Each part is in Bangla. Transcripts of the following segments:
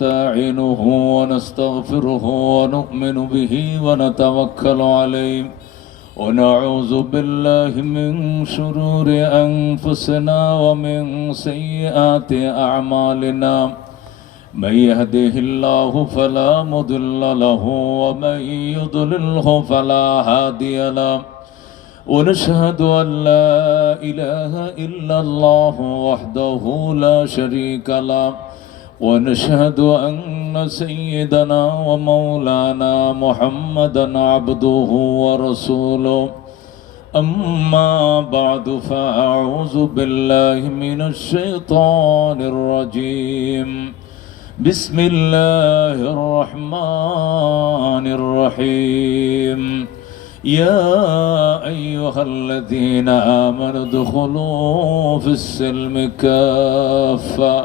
ونستعينه ونستغفره ونؤمن به ونتوكل عليه ونعوذ بالله من شرور أنفسنا ومن سيئات أعمالنا من يهده الله فلا مضل له ومن يضلله فلا هادي له ونشهد أن لا إله إلا الله وحده لا شريك له ونشهد أن سيدنا ومولانا محمدا عبده ورسوله أما بعد فأعوذ بالله من الشيطان الرجيم بسم الله الرحمن الرحيم يا أيها الذين آمنوا ادخلوا في السلم كافة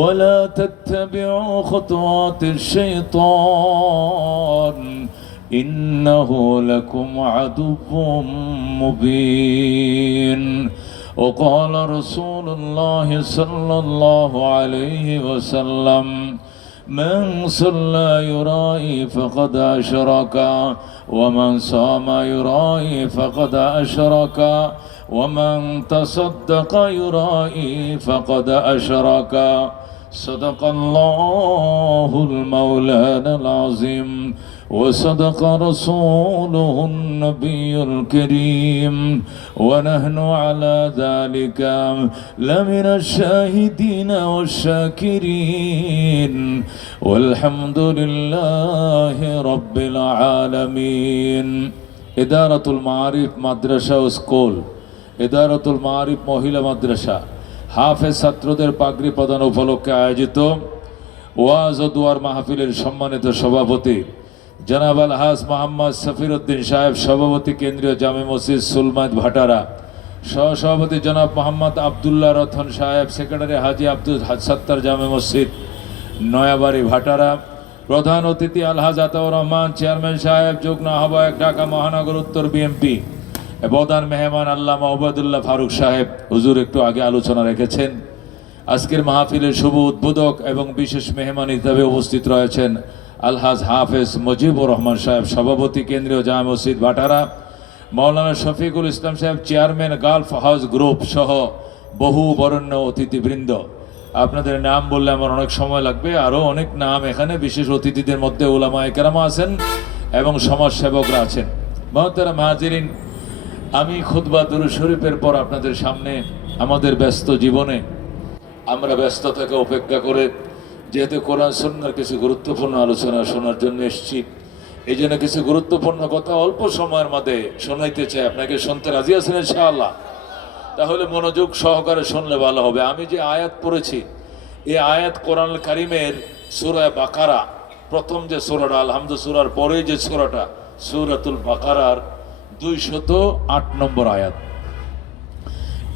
ولا تتبعوا خطوات الشيطان إنه لكم عدو مبين وقال رسول الله صلى الله عليه وسلم من صلى يرائي فقد أشرك ومن صام يرائي فقد أشرك ومن تصدق يرائي فقد أشرك صدق الله المولانا العظيم وصدق رسوله النبي الكريم ونحن على ذلك لمن الشاهدين والشاكرين والحمد لله رب العالمين إدارة المعارف مدرسة وسكول ইদারাতুল মাআরিফ মহিলা মাদ্রাসা হাফেজ ছাত্রদের পাগড়ি প্রদান উপলক্ষে আয়োজিত ওয়াজ ও দুয়ার মাহফিলের সম্মানিত সভাপতি জনাব আলহাজ মোহাম্মদ সফির উদ্দিন সাহেব, সভাপতি কেন্দ্রীয় জামে মসজিদ সুলমাদ ভাটারা, সহসভাপতি জনাব মোহাম্মদ আবদুল্লাহ রতন সাহেব, সেক্রেটারি হাজি আব্দুল সত্তার জামে মসজিদ নয়াবাড়ি ভাটারা, প্রধান অতিথি আলহাজ আতাউর রহমান চেয়ারম্যান সাহেব, যুগ্ম আহ্বায়ক ঢাকা মহানগর উত্তর বিএনপি, প্রধান মেহমান আল্লামা ওবায়দুল্লাহ ফারুক সাহেব হুজুর একটু আগে আলোচনা রেখেছেন। আজকের মাহফিলের শুভ উদ্বোধক এবং বিশেষ মেহমান হিসেবে উপস্থিত রয়েছেন আলহাজ হাফেজ মুজিবুর রহমান সাহেব, সভাপতি কেন্দ্রীয় জামে মসজিদ ভাটারা, মাওলানা শফিকুল ইসলাম সাহেব চেয়ারম্যান গালফ হাউস গ্রুপ সহ বহু বরেণ্য অতিথিবৃন্দ। আপনাদের নাম বললে আমার অনেক সময় লাগবে, আরও অনেক নাম এখানে। বিশেষ অতিথিদের মধ্যে উলামায়ে কেরাম আছেন এবং সমাজসেবকরা আছেন। মুহতারাম হাজিরিন, আমি খুতবা দুরূদ শরীফের পর আপনাদের সামনে আমাদের ব্যস্ত জীবনে আমরা ব্যস্ত থেকে উপেক্ষা করে যেহেতু কোরআন সুন্নাহর কিছু গুরুত্বপূর্ণ আলোচনা শোনার জন্য এসেছি, এই জন্য কিছু গুরুত্বপূর্ণ কথা অল্প সময়ের মধ্যে শোনাইতে চাই। আপনাকে শুনতে রাজি আছেন ইনশাআল্লাহ? তাহলে মনোযোগ সহকারে শুনলে ভালো হবে। আমি যে আয়াত পড়েছি এই আয়াত কোরআন কারীমের সূরা বাকারা, প্রথম যে সূরাটা আলহামদুলিল্লাহ সূরার পরে যে সূরাটা সূরাতুল বাকারার 208 নম্বর আয়াত।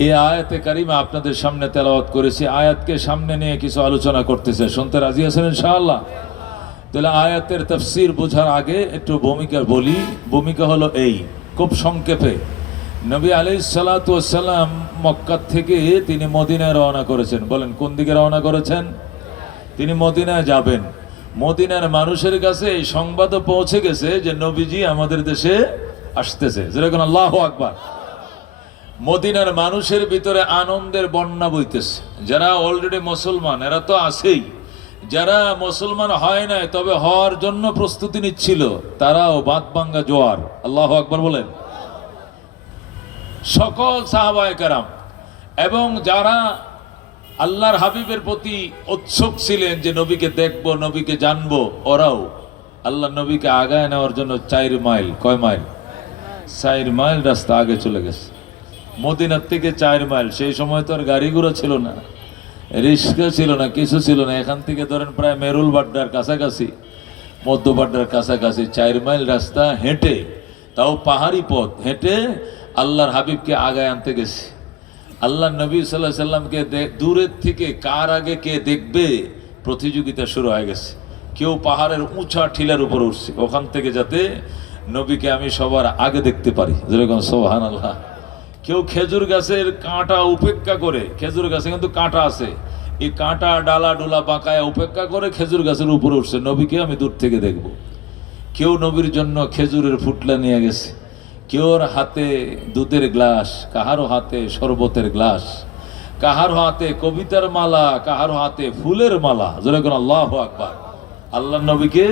এই আয়াতে কারিমা আপনাদের সামনে তেলাওয়াত করেছি। আয়াতকে সামনে নিয়ে কিছু আলোচনা করতেছে, শুনতে রাজি আছেন ইনশাআল্লাহ? তাহলে আয়াতের তাফসীর বোঝার আগে একটু ভূমিকা বলি। ভূমিকা হলো এই, খুব সংক্ষেপে। নবী আলাইহিস সালাতু ওয়াস সালাম মক্কা থেকে তিনি মদিনায় রওনা করেছেন। বলেন কোন দিকে রওনা করেছেন? তিনি মদিনায় যাবেন। মদিনার মানুষের কাছে এই সংবাদও পৌঁছে গেছে যে নবীজি আমাদের দেশে আসতেছে। যেরকম আল্লাহু আকবার। মদিনার মানুষের ভিতরে আনন্দের বন্যা বইতেছে। যারা অলরেডি মুসলমান এরা তো আছেই, যারা মুসলমান হয় নাই তবে হওয়ার জন্য প্রস্তুতি নিচ্ছিল তারাও বাঁধ ভাঙ্গা জোয়ার। আল্লাহু আকবার বলেন। সকল সাহাবায়ে কেরাম এবং যারা আল্লাহর হাবিবের প্রতি উৎসুক ছিলেন যে নবীকে দেখব, নবীকে জানবো, ওরাও আল্লাহ নবীকে আগায় নেওয়ার জন্য 4 মাইল, কয় মাইল? 4 মাইল রাস্তা আগে চলে গেছে। মদিনার থেকে 4 মাইল। সেই সময় তো আর গাড়ি ঘোড়া ছিল না, রিক্সা ছিল না, কিছু ছিল না। এখান থেকে ধরেন প্রায় মেরুল বাড্ডার কাছাকাছি, মধ্য বাড্ডার কাছাকাছি 4 মাইল রাস্তা হেঁটে, তাও পাহাড়ি পথ হেঁটে আল্লাহর হাবিবকে আগায় আনতে গেছে। আল্লাহ নবী সাল্লাল্লাহু আলাইহি সাল্লামকে দূরের থেকে কার আগে কে দেখবে প্রতিযোগিতা শুরু হয়ে গেছে। কেউ পাহাড়ের উঁচা টিলার উপর উঠছে, ওখান থেকে যাতে নবীকে আমি সবার আগে দেখতে পারি। যেরকম সুবহানাল্লাহ। কেউ খেজুর গাছের কাঁটা উপেক্ষা করে, খেজুর গাছে কিন্তু কাঁটা আছে, এই কাঁটা ডালা ডোলা বাঁকায় উপেক্ষা করে খেজুর গাছের উপরে উঠছে, নবীকে আমি দূর থেকে দেখব। কেউ নবীর জন্য খেজুরের ফুটলা নিয়ে গেছে, কেউর হাতে দুধের গ্লাস, কাহারও হাতে শরবতের গ্লাস, কাহারও হাতে কবিতার মালা, কাহারও হাতে ফুলের মালা। যেরকম আল্লাহু আকবার, আল্লাহ নবীকে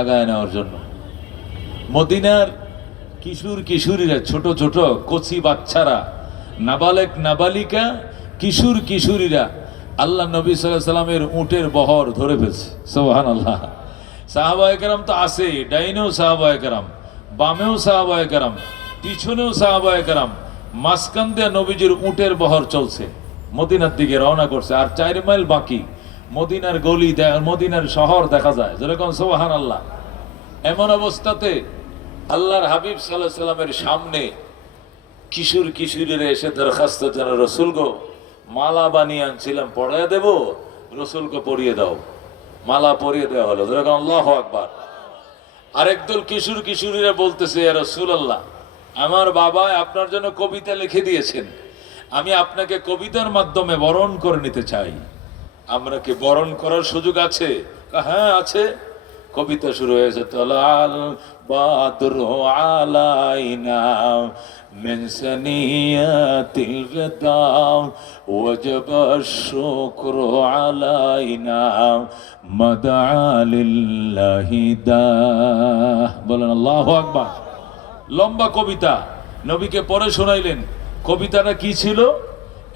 আগায় নেওয়ার জন্য। মদিনার কিশোর কিশোরীরা, ছোট ছোট কচি বাচ্চারা, নাবালেক নাবালিকা, কিশোর কিশোরীরা আল্লাহ নবী সাল্লাল্লাহু আলাইহি সাল্লামের উটের বহর ধরে ফেলছে। সুবহানাল্লাহ। সাহাবায়ে কেরাম তো আছেই, ডাইনেও সাহাবায়ে কেরাম, বামেও সাহাবায়ে কেরাম, পিছনেও সাহাবায়ে কেরাম, মাঝখান দিয়ে নবীজির উটের বহর চলছে, মদিনার দিকে রওনা করছে। আর 4 মাইল বাকি মদিনার গলি, মদিনার শহর দেখা যায়। যেরকম সুবহানাল্লাহ। এমন অবস্থাতে আল্লাহর হাবিব সাল্লাল্লাহু আলাইহি সাল্লামের সামনে কিশোর কিশোরীরা এসে দরখাস্ত, যেন রসুল গো, মালা বানিয়ে আনছিলাম, পড়াইয়া দেব, রসুলকে পরিয়ে দাও। মালা পরিয়ে দেওয়া হলো। যেরকম আল্লাহু আকবার। আরেক দল কিশোর কিশোরীরা বলতেছে, ইয়া রাসূলুল্লাহ, আমার বাবা আপনার জন্য কবিতা লিখে দিয়েছেন, আমি আপনাকে কবিতার মাধ্যমে বরণ করে নিতে চাই। আমরা কি বরণ করার সুযোগ আছে? হ্যাঁ আছে। কবিতা শুরু হয়েছে, তালাল বাদরু আলাইনা মিন সানিয়াতিল ওয়াদা ওয়াজাবা আশ-শুকরু আলাইনা মাদআ লিল্লাহি দা। বলেন আল্লাহু আকবার। লম্বা কবিতা নবীকে পড়ে শোনাইলেন। কবিতাটা কি ছিল?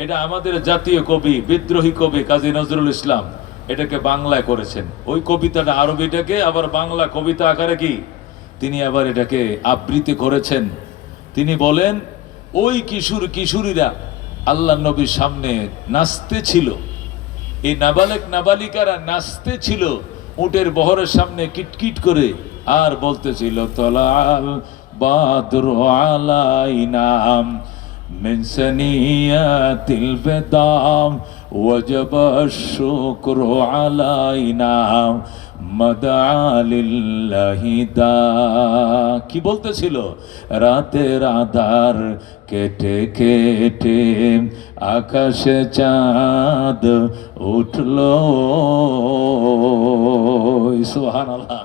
এটা আমাদের জাতীয় কবি, বিদ্রোহী কবি কাজী নজরুল ইসলাম এটাকে বাংলায় করেছেন। ওই কবিতাটা আরবিটাকে আবার বাংলা কবিতা আকারে কি তিনি আবার এটাকে আবৃত্তি করেছেন। তিনি বলেন, ওই কিশোর কিশোরীরা আল্লাহ নবীর সামনে নাচতে ছিল, এই নাবালেক নাবালিকারা নাচতে ছিল উটের বহরের সামনে কিটকিট করে, আর বলতেছিল, তলাল বাদরু আলাইনা মিন সানিয়াতিল ওয়াদা ওয়াজাবা আশ-শুকরু আলাইনা মাদআ লিল্লাহি দা। কি বলতেছিল? রাতের আধার কেটে কেটে আকাশে চাঁদ উঠলো। সুবহানাল্লাহ।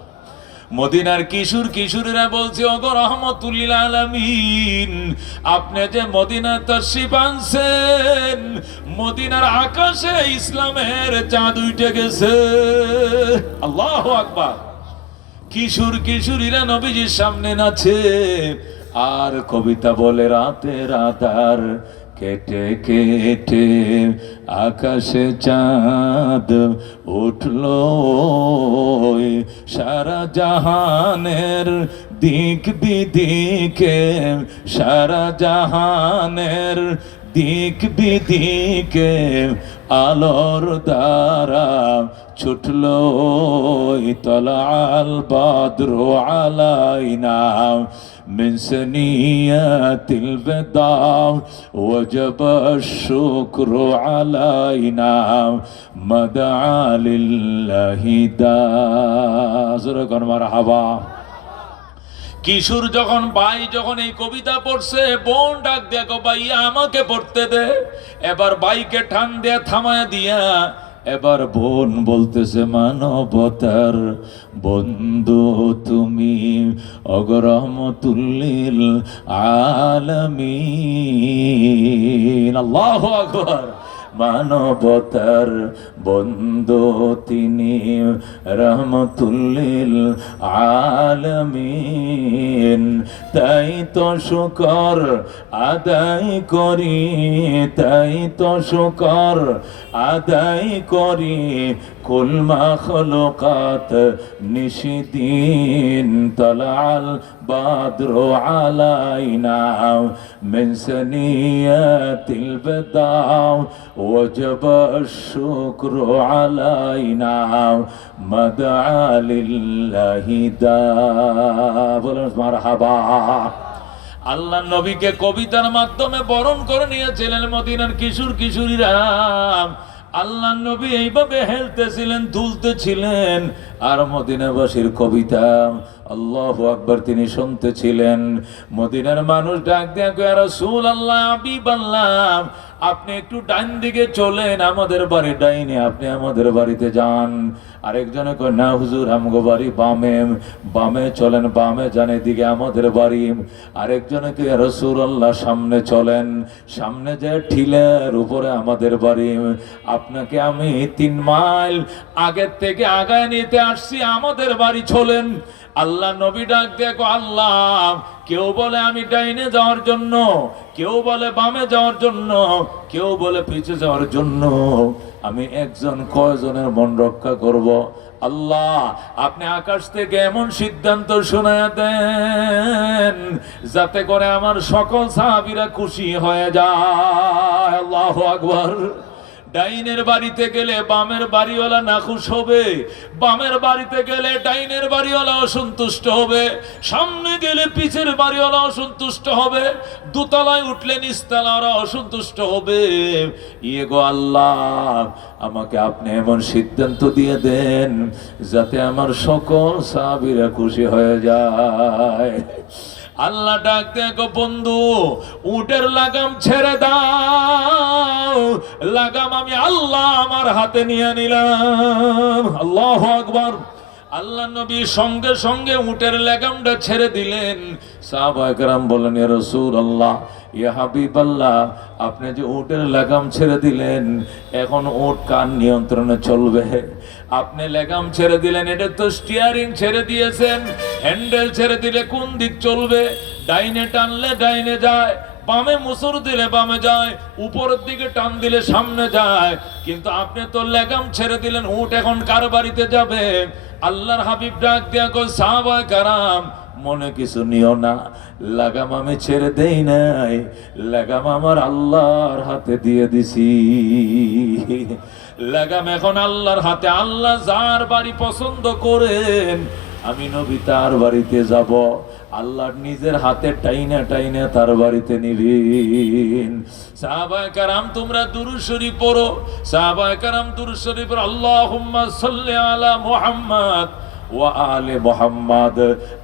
মদিনার কিশোর কিশোরীরা বলছে, ওগো রহমাতুল লিল আলামিন, আপনি যে মদিনা তাশরিফ আনছেন, মদিনার আকাশে ইসলামের চাঁদ উঠে গেছে। আল্লাহু আকবার। কিশোর কিশোরীরা নবীজির সামনে নাচে আর কবিতা বলে, রাতের আধার কেটে কেটে আকাশে চাঁদ উঠলো, সারা জাহানের দিক বিদিকে, সারা জাহানের দিক বিদিকে আলোর দ্বারা ছুটলো। তলাল বাদরু আলাইনা মিন সানিয়াতিল ওয়াদা ওয়াজাবা আশ-শুকরু আলাইনা মাদআ লিল্লাহি দা। যখন মারহাবা। কিশোর যখন ভাই যখন এই কবিতা পড়ছে, বোন ডাক দেখো, ভাইয়া আমাকে পড়তে দে। এবার ভাইকে ঠান দিয়া থামায়া দিয়া এবার বোন বলতেছে, মানবতার বন্ধু তুমি অগরহমতুল লিল আলামিন। আল্লাহু আকবার। মানবতার বন্ধু তিনি রহমতুল লিল আলামিন। তাই তো শুকর আদায় করি, তাই তো শুকর আদায় করি, কুল মাখলুকাত নিশিদিন। তালাল বাদরু আলাইনা মিন সানিয়াতিল ওয়াদা ওয়াজাবা আশ-শুকরু আলাইনা মাদআ লিল্লাহি দা। বলুন মারহাবা। আল্লাহ নবীকে কবিতার মাধ্যমে বরণ করে নিয়েছিলেন মদিনার কিশোর কিশোরীরা। আল্লাহ নবী এইভাবে হেলতেছিলেন, দুলতেছিলেন, আর মদিনাবাসীর কবিতা আল্লাহু আকবার তিনি শুনতেছিলেন। মদিনার মানুষ ডাক দিয়া কয়, ইয়া রাসূলুল্লাহ, হাবিবাল্লাহ, আপনি একটু ডাইন দিকে চলেন, আমাদের বাড়ি ডাইনে, আপনি আমাদের বাড়িতে যান। আরেকজনে কয়, না হুজুর, আমগো বাড়ি বামে, বামে চলেন, বামে যান, এদিকে আমাদের বাড়ি। আরেকজনে কয়, ইয়া রাসূলুল্লাহ, সামনে চলেন, সামনে যায় ঠিলের উপরে আমাদের বাড়ি, আপনাকে আমি 3 মাইল আগের থেকে আগায় নিতে আসছি, আমাদের বাড়ি চলেন। আল্লাহ নবী ডাক দেখো, আল্লাহ, কেউ বলে আমি ডাইনে যাওয়ার জন্য, কেউ বলে বামে যাওয়ার জন্য, কেউ বলে পিছে যাওয়ার জন্য, আমি একজন কয়জনের মন রক্ষা করব? আল্লাহ, আপনি আকাশ থেকে এমন সিদ্ধান্ত শোনায়া দেন যাতে করে আমার সকল সাহাবীরা খুশি হয়ে যায়। আল্লাহু আকবার। ডাইনের বাড়িতে গেলে বামের বাড়িওয়ালা নাখুশ হবে, বামের বাড়িতে গেলে ডাইনের বাড়িওয়ালা অসন্তুষ্ট হবে, সামনে গেলে পিছের বাড়িওয়ালা অসন্তুষ্ট হবে, দোতলায় উঠলে নিচতলারা অসন্তুষ্ট হবে। ইয়ে গো আল্লাহ, আমাকে আপনি এমন সিদ্ধান্ত দিয়ে দেন যাতে আমার সকল সাহাবীরা খুশি হয়ে যায়। আল্লাহ ডাক দেখো, বন্ধু, উটের লাগাম ছেড়ে দাও, লাগাম আমি আল্লাহ আমার হাতে নিয়ে নিলাম। আল্লাহু আকবার। আল্লাহ নবী সঙ্গে সঙ্গে উটের লাগামটা ছেড়ে দিলেন। সাহাবায়ে কেরাম বলেন, ইয়া রাসূলুল্লাহ, ইয়া হাবিবাল্লাহ, আপনি যে উটের লাগাম ছেড়ে দিলেন, এখন উট কার নিয়ন্ত্রণে চলবে? আপনি লাগাম ছেড়ে দিলেন, এটা তো স্টিয়ারিং ছেড়ে দিয়েছেন, হ্যান্ডেল ছেড়ে দিলে কোন দিক চলবে? ডাইনে টানলে ডাইনে যায়, বামে মুসুর দিলে বামে যায়, উপরের দিকে টান দিলে সামনে যায়, কিন্তু আপনি তো লাগাম ছেড়ে দিলেন, উট এখন কার বাড়িতে যাবে? আল্লাহর হাবিব ডাক দিয়া কয়, সাহাবায়ে কেরাম, মনে কিছু নিও না, লাগাম আমি ছেড়ে দেই নাই, লাগাম আমার আল্লাহর হাতে দিয়ে দিছি। লাগাম এখন আল্লাহর হাতে। আল্লাহ যার বাড়ি পছন্দ করেন, আমি নবী তার বাড়িতে যাব, আল্লাহর নিজের হাতে টাইনা টাইনা তার বাড়িতে নিবেন। সাহাবায়ে কেরাম, তোমরা দুরূদ শরীফ পড়ো, সাহাবায়ে কেরাম দুরূদ শরীফ পড়ো, আল্লাহুম্মা সাল্লি আলা মুহাম্মাদ ওয়া আলি মুহাম্মাদ,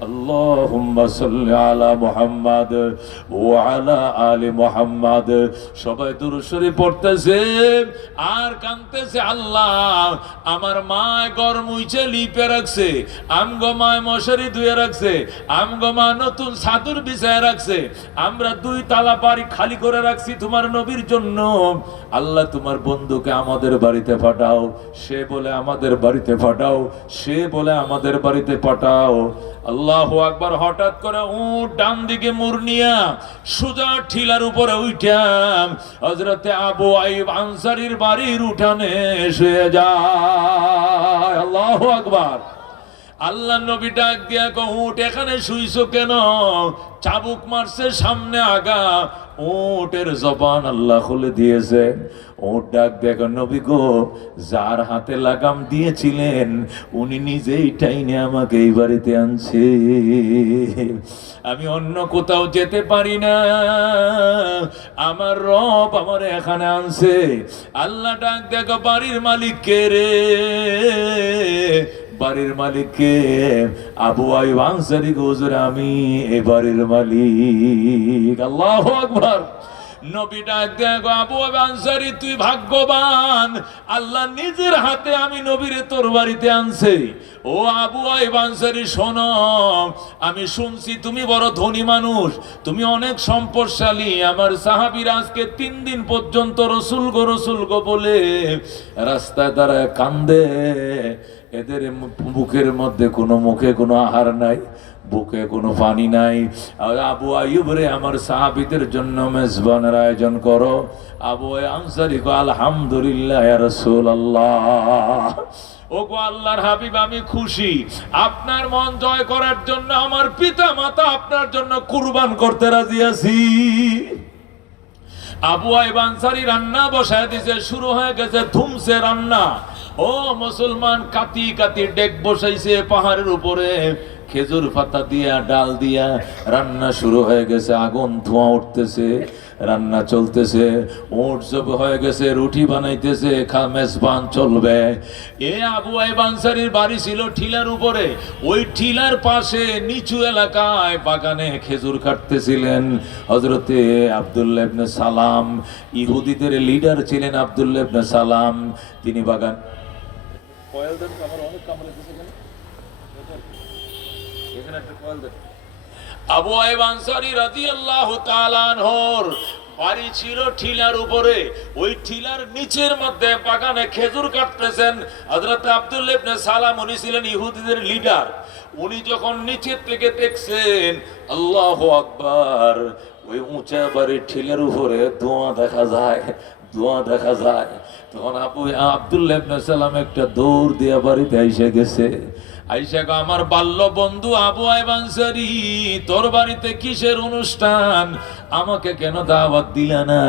আল্লাহুম্মা সাল্লি আলা মুহাম্মাদ ওয়া আলা আলি মুহাম্মাদ। সবাই দুরূদ শরীফ পড়তেছে আর কাঁদতেছে, আল্লাহ, আমার মা ঘর মুইছে লিপে রাখছে, আমগো মা মশারি ধুয়ে রাখছে, আমগো মা নতুন চাদর বিছায় রাখছে, আমরা 2 তালা বাড়ি খালি করে রাখছি তোমার নবীর জন্য। আল্লাহ, তোমার বন্ধুকে আমাদের বাড়িতে পাঠাও, সে বলে আমাদের বাড়িতে পাঠাও, সে বলে আমাদের বাড়িতে পাঠাও। আল্লাহু আকবার। হঠাৎ করে উট ডান দিকে মুড় নিয়া সোজা ঠিলার উপরে উঠাম হযরতে আবু আইয়ুব আনসারীর বাড়ির উঠানে শুয়ে যায়। আল্লাহু আকবার। আল্লাহ নবী ডাক দিয়া কয়, উট এখানে শুইছো কেন? চাবুক মারছে সামনে আগা, উটের জবান আল্লাহ খুলে দিয়েছে। উট ডাক দেখো, নবী গো, যার হাতে লাগাম দিয়েছিলেন উনি নিজেই টাইনে আমাকে এই বাড়িতে আনছে, আমি অন্য কোথাও যেতে পারি না, আমার রব আমার এখানে আনছে। আল্লাহ ডাক দেখো, বাড়ির মালিক কে রে? বাড়ির মালিককে? আবু আইয়ুব আনসারী হুজুর, আমি এই বাড়ির মালিক। আল্লাহু আকবার। নবী ডাক দেখো, আবু আইয়ুব আনসারী, তুই ভাগ্যবান, আল্লাহ নিজের হাতে আমি নবীরে তোর বাড়িতে আনছে। ও আবু আইয়ুব আনসারী, শোনো, আমি শুনছি তুমি বড় ধনী মানুষ, তুমি অনেক সম্পদশালী। আমার সাহাবীরা আজকে 3 দিন পর্যন্ত রসুল গো বলে রাস্তায় দাঁড়ায় কান্দে, এদের মুখের মধ্যে মুখে কোনো আহার নাই, বুকে কোনো পানি নাই। আবু আইয়ুব রে, আমার সাহাবীদের জন্য মেজবানের আয়োজন করো। আবু আইয়ুব আনসারী কয়, আলহামদুলিল্লাহ ইয়া রাসূলুল্লাহ। ও গো আল্লাহর হাবিব, আমি খুশি, আপনার মন জয় করার জন্য আমার পিতা মাতা আপনার জন্য কুরবান করতে রাজি আছি। আবু আইয়ুব আনসারী রান্না বসায় দিয়েছে, শুরু হয়ে গেছে ধুমসে রান্না। ও মুসলমান, কাতি কাতি ডেক বসাইছে পাহাড়ের উপরে, খেজুর পাতা দিয়া ডাল দিয়া রান্না শুরু হয়ে গেছে, আগুন ধোঁয়া উঠতেছে, রান্না চলতেছে, উট জব হয়ে গেছে, রুটি বানাইতেছে, মেজবান চলবে। এ আবু আইয়ুব আনসারীর বাড়ি ছিল ঠিলার উপরে, ওই ঠিলার পাশে নিচু এলাকায় বাগানে খেজুর কাটতেছিলেন হযরতে আব্দুল্লাহ ইবনে সালাম। ইহুদিদের লিডার ছিলেন আব্দুল্লাহ ইবনে সালাম। তিনি বাগান আবু আইয়ুব আনসারী রাদিয়াল্লাহু তাআলা আনহুর বাড়ি ছিল ঠিলার উপরে, ওই ঠিলার নিচের মধ্যে বাগানে খেজুর কাটতেছেন হযরত আব্দুল্লাহ ইবনে সালাম। উনি ছিলেন ইহুদিদের লিডার। উনি যখন নিচের থেকে দেখছেন, আল্লাহু আকবার, ওই উঁচা বাড়ির ঠিলের উপরে ধোঁয়া দেখা যায়, ধোঁয়া দেখা যায়। তখন আব্দুল্লাহ ইবনে সালাম একটা দৌড় দিয়ে বাড়িতে এসে গেছে। আইসা গো, আমার বাল্য বন্ধু আবু আইয়ুব আনসারী, তোর বাড়িতে কিসের অনুষ্ঠান? আমাকে কেন দাওয়াত দিলা না?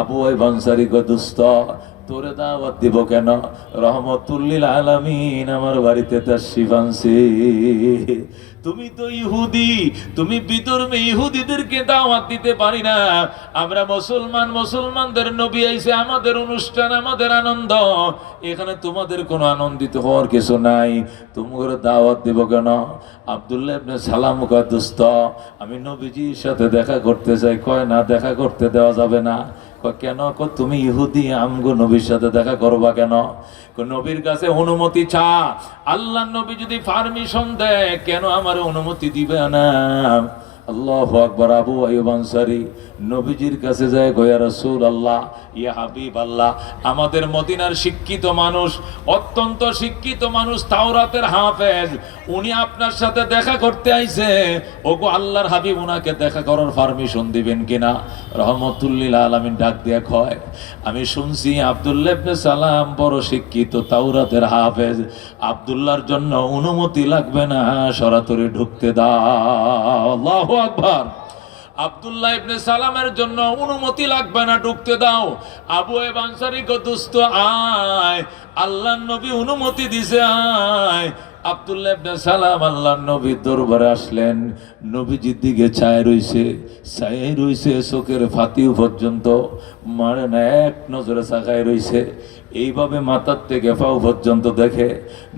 আবু আইয়ুব আনসারী গো, দোস্ত তোরে দাওয়াত দিব কেন? রহমতুল লিল আলামিন আমার বাড়িতে তাশরীফ আনছে। তুমি তো ইহুদি, তুমি বিধর্মী, ইহুদিদেরকে দাওয়াত দিতে পারি না। আমরা মুসলমান, মুসলমানদের নবী আইছে, আমাদের অনুষ্ঠান, আমাদের আনন্দ, এখানে তোমাদের কোনো আনন্দিত হওয়ার কিছু নাই, তোমাদের দাওয়াত দেব কেন? আব্দুল্লাহ ইবনে সালাম কয়, দোস্ত আমি নবীজির সাথে দেখা করতে চাই। কয় না, দেখা করতে দেওয়া যাবে না। কেন? তুমি ইহুদি, আমগো নবীর সাথে দেখা করবা কেন? নবীর কাছে অনুমতি চা। আল্লাহ নবী যদি পারমিশন দেয়, কেন আমার অনুমতি দিবে না? আল্লাহু আকবার। আবু আইয়ুব আনসারী নবীজির কাছে যায়, ইয়া রাসূলুল্লাহ, ইয়া হাবিবাল্লাহ, আমাদের মদিনার শিক্ষিত মানুষ, অত্যন্ত শিক্ষিত মানুষ, তাওরাতের হাফেজ, উনি আপনার সাথে দেখা করতে আইছে। ওগো আল্লাহর হাবিব, উনাকে দেখা করার পারমিশন দিবেন কিনা? রহমতুল লিল আলামিন ডাক দিয়া কয়, আমি শুনছি আব্দুল্লাহ ইবনে সালাম বড় শিক্ষিত, তাওরাতের হাফেজ, আব্দুল্লাহর জন্য অনুমতি লাগবে না, সরাসরি ঢুকতে দাও। আল্লাহু আকবার। আব্দুল্লাহ ইবনে সালামের জন্য অনুমতি লাগবে না, ঢুকতে দাও। আবু আইয়ুব আনসারী গো, দোস্ত আয়, আল্লাহর নবী অনুমতি দিছে, আয়। আব্দুল্লাহ ইবনে সালাম আল্লাহর নবীর দরবারে আসলেন। নবীজির দিকে চায় রইছে, চোখের ফাতিও পর্যন্ত মারে না, এক নজরে তাকায় রইছে। এইভাবে মাথার থেকে পাও পর্যন্ত দেখে।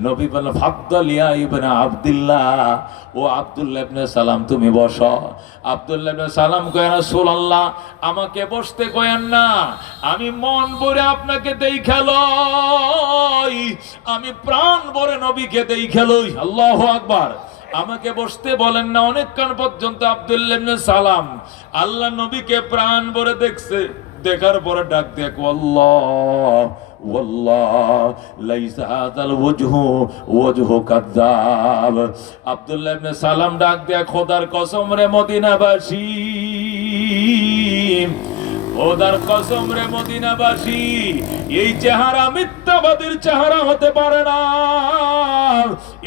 নবী বলেন, ফাদ্দালিয়া ইবনে আব্দুল্লাহ, ও আব্দুল্লাহ ইবনে সালাম, তুমি বসো। আব্দুল্লাহ ইবনে সালাম কয়, রাসূলুল্লাহ আমাকে বসতে কয়েন না, আমি মন ভরে আপনাকে দেইখা লই, আমি প্রাণ ভরে নবীকে দেইখা লই। আল্লাহু আকবার। আমাকে বসতে বলেন না। অনেকক্ষণ পর্যন্ত আব্দুল্লাহ ইবনে সালাম আল্লাহ নবীকে প্রাণ ভরে দেখছে। দেখার পরে ডাক দেখ, আল্লাহ ওয়াল্লাহ লাইসা হাযাল ওয়াজহু কাযাব। আব্দুল্লাহ ইবনে সালাম ডাক দেয়া, খোদার কসম রে মদিনাবাসী, খোদার কসম রে মদিনাবাসী, এই চেহারা মিথ্যাবাদীর চেহারা হতে পারে না,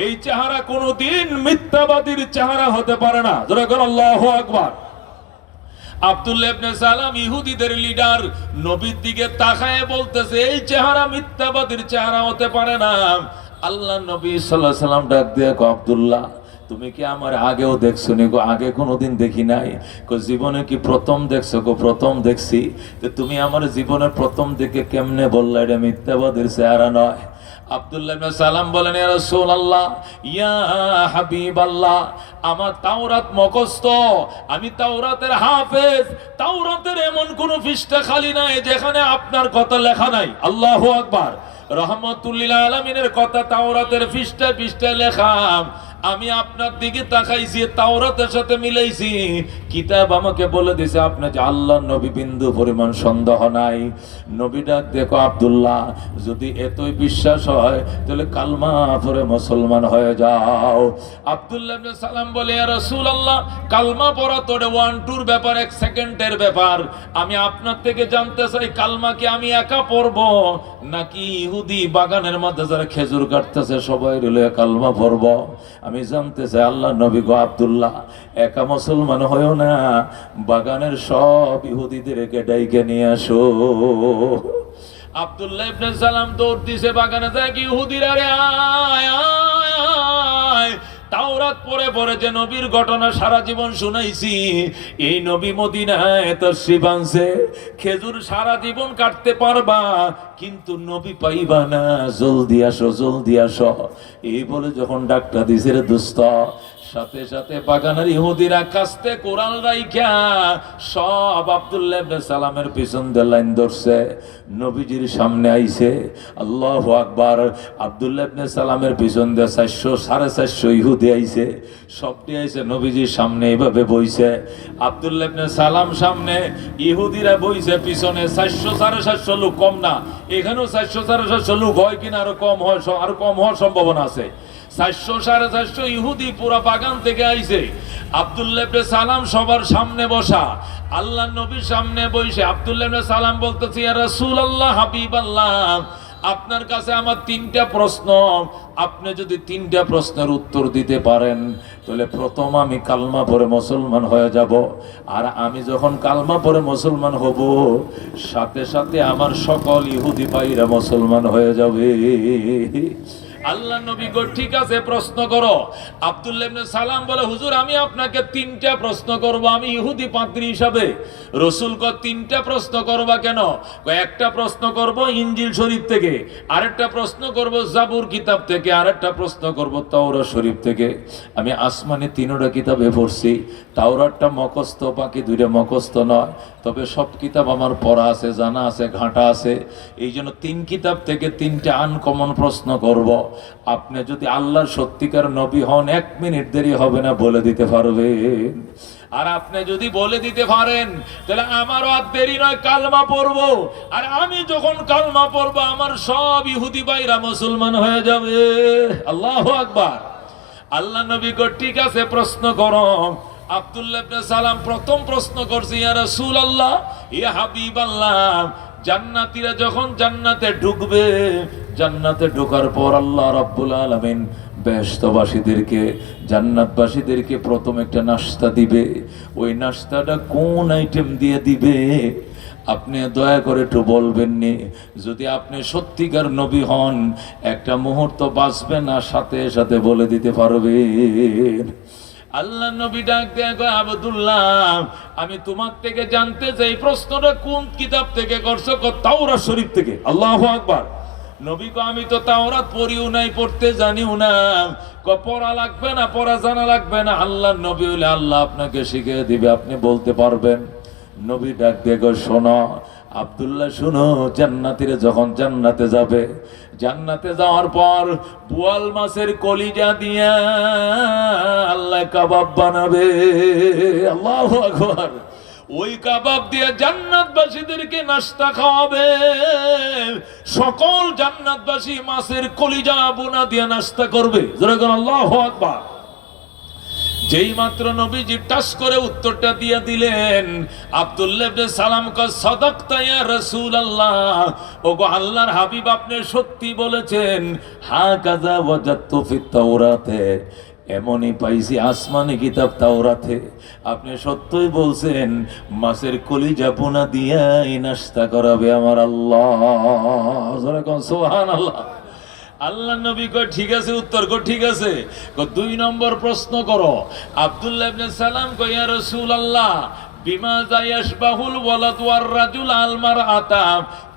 এই চেহারা কোনোদিন মিথ্যাবাদীর চেহারা হতে পারে না। জোরে করে আল্লাহু আকবার। আব্দুল্লাহ ইবনে সালাম ইহুদিদের লিডার, নবীর দিকে তাকায় বলতেছে, এই চেহারা মিথ্যাবাদীর চেহারা হতে পারে না। আল্লাহ নবী সাল্লাল্লাহু আলাইহি সাল্লাম ডাক দিয়ে কয়, আব্দুল্লাহ তুমি কি আমার আগেও দেখছো নি? গো আগে কোনোদিন দেখি নাই। জীবনে কি প্রথম দেখছো? গো প্রথম দেখছি। তো তুমি আমার জীবনের প্রথম দেখে কেমনে বললা এটা মিথ্যাবাদীর চেহারা নয়? আব্দুল্লাহ ইবনে সালাম বলেন, ইয়া রাসূলুল্লাহ, ইয়া হাবিবাল্লাহ, আমার তাওরাত মুখস্থ, আমি তাওরাতের হাফেজ, তাওরাতের এমন কোন পৃষ্ঠা খালি নাই যেখানে আপনার কথা লেখা নাই। আল্লাহু আকবার। রহমতুল লিল আলামিনের কথা তাওরাতের পৃষ্ঠায় পৃষ্ঠায় লেখা। আমি আপনার দিকে তাকাইছি, তাওরাতের সাথে মিলাইছি, কিতাব আমাকে বলে দিছে আপনি যে আল্লাহর নবী, বিন্দু পরিমাণ সন্দেহ নাই। নবী ডাক দেখো, আব্দুল্লাহ যদি এতই বিশ্বাস হয় তাহলে কালমা পড়ে মুসলমান হয়ে যাও। আব্দুল্লাহ ইবনে সালাম বলে, ইয়া রাসূলুল্লাহ কালমা পড়া তো 1-2 ব্যাপার, 1 সেকেন্ডের ব্যাপার। আমি আপনার থেকে জানতে চাই, কালমা কি আমি একা পড়ব নাকি ইহুদি বাগানের মধ্যে যারা খেজুর কাটতেছে সবাই মিলে কালমা পড়ব? আমি জানতে চাই। আল্লাহ নবী গো, আব্দুল্লাহ একা মুসলমান হয়েও না, বাগানের সব ইহুদিদেরকে ডাইকে নিয়ে আসো। আব্দুল্লাহ ইবনে সালাম দৌড় দিছে বাগানে, যায় কি ইহুদিরা রে, আয় আয় আয়, তাওরাত পরে পরে যে নবীর ঘটনা সারা জীবন শুনাইছি, এই নবী মদিনায় তশরিফ আনছে। খেজুর সারা জীবন কাটতে পারবা, কিন্তু নবী পাইবা না, জলদি আসো জলদি আসো। এই বলে যখন ডাকটা দিছে রে দোস্ত, সাথে সাথে বাগানের ইহুদিরা কাস্তে কোরআন রাইখা সব আব্দুল্লাহ ইবনে সালামের পিছন দিয়ে লাইন ধরছে, নবীজির সামনে আইছে। আল্লাহু আকবার। আব্দুল্লাহ ইবনে সালামের পিছন দিয়ে 400-450 ইহুদি আইছে, সবটি আইছে নবীজির সামনে এইভাবে বইছে। আব্দুল্লাহ ইবনে সালাম সামনে, ইহুদিরা বইছে পিছনে। 400-450 লোক কম না, এখানেও 400-450 লোক হয় কিনা আরো কম হয়, আরো কম হওয়ার সম্ভাবনা আছে। 400-450 ইহুদি পুরা বাগান থেকে আইছে। আব্দুল্লাহ ইবনে সালাম সবার সামনে বসা, আল্লাহ নবীর সামনে বসে আব্দুল্লাহ ইবনে সালাম বলতেছে, ইয়া রাসূলুল্লাহ, হাবিবাল্লাহ, আপনার কাছে আমার 3টা প্রশ্ন। আপনি যদি 3টা প্রশ্নের উত্তর দিতে পারেন, তাহলে প্রথম আমি কালমা পড়ে মুসলমান হয়ে যাব। আর আমি যখন কালমা পড়ে মুসলমান হব, সাথে সাথে আমার সকল ইহুদি ভাইরা মুসলমান হয়ে যাবে। আল্লাহ নবী গো, ঠিক আছে, প্রশ্ন করো। আব্দুল্লাহ ইবনে সালাম বলে, হুজুর আমি আপনাকে 3টা প্রশ্ন করব, আমি ইহুদি পাদ্রী হিসাবে। রাসূল কো, 3টা প্রশ্ন করবা কেন? একটা প্রশ্ন করব ইনজিল শরীফ থেকে, আরেকটা প্রশ্ন করব জাবুর কিতাব থেকে, আরেকটা প্রশ্ন করব তাওরাত শরীফ থেকে। আমি আসমানে 3টা কিতাবে পড়ছি, তাওরাতটা মুখস্থ, বাকি 2টা মুখস্থ নয়, তবে সব কিতাব আমার পড়া আছে, জানা আছে, ঘাঁটা আছে। এই জন্য 3 কিতাব থেকে 3টা আনকমন প্রশ্ন করব। আপনি যদি আল্লাহর সত্যিকার নবী হন, 1 মিনিট দেরি হবে না, বলে দিতে পারবেন। আর আপনি যদি বলে দিতে পারেন, তাহলে আমারও আর দেরি নয়, কালমা পড়বো। আর আমি যখন কালমা পড়বো, আমার সব ইহুদি ভাইরা মুসলমান হয়ে যাবে। আল্লাহু আকবার। আল্লাহ নবী কো, ঠিক আছে, প্রশ্ন করো। আব্দুল্লাহ ইবনে সালাম প্রথম প্রশ্ন করছে, ইয়া রাসূলুল্লাহ, ইয়া হাবিবাল্লাহ, জান্নাতীরা যখন জান্নাতে ঢুকবে, জান্নাতে ঢোকার পর আল্লাহ রাব্বুল আলামিন বেহেশতবাসীদেরকে, জান্নাতবাসীদেরকে প্রথম একটা নাস্তা দিবে। ওই নাস্তাটা কোন আইটেম দিয়ে দিবে? আপনি দয়া করে একটু বলবেন নি? যদি আপনি সত্যিকার নবী হন, একটা মুহূর্ত বাঁচবে না, সাথে সাথে বলে দিতে পারবেন। আল্লাহ নবী ডাক দেয়া কয়, আব্দুল্লাহ, আমি তোমার থেকে জানতে চাই প্রশ্নটা কোন কিতাব থেকে করছো? তাওরাত শরীফ থেকে। আল্লাহু আকবার। নবী কয়, আমি তো তাওরাত পড়িও নাই, পড়তে জানিও না। পড়া লাগবে না, পড়া জানা লাগবে না, আল্লাহ নবী হলে আল্লাহ আপনাকে শিখিয়ে দিবে, আপনি বলতে পারবেন। নবী ডাক দিয়ে কয়, শোনো আব্দুল্লাহ, শুনো, জান্নাতীরা যখন জান্নাতে যাবে, জান্নাতে যাওয়ার পর বোয়াল মাছের কলিজা দিয়া আল্লাহ কাবাব বানাবে। আল্লাহু আকবার। ওই কাবাব দিয়ে জান্নাতবাসীদেরকে নাস্তা খাওয়াবে। সকল জান্নাতবাসী মাছের কলিজা বোনা দিয়ে নাস্তা করবে। যেরকম আল্লাহু আকবার। যেই মাত্র নবীজি টাস করে উত্তরটা দিয়ে দিলেন, আব্দুল্লাহ ইবনে সালাম কয়, সাদাকতা ইয়া রাসূলুল্লাহ, ওগো আল্লাহর হাবিব, আপনি সত্যি বলেছেন। হাকাযা ওয়াজাদতু ফিত তাওরাতে, এমনই পাইছি আসমানি কিতাব তাওরাতে। আপনি সত্যই বলছেন, মাছের কলিজা বোনা দিয়া এই নাস্তা করাবে আমার আল্লাহ। যেরকম সুবহানাল্লাহ। আল্লাহ নবী কয়, ঠিক আছে, উত্তর কো, ঠিক আছে। 2 নম্বর প্রশ্ন করো। আব্দুল্লাহ ইবনে সালাম কয়, ইয়া রাসূলুল্লাহ, বিমা যায়াশবাহুল ওয়ালাদ ওয়ার রাজুল আল মারআতা,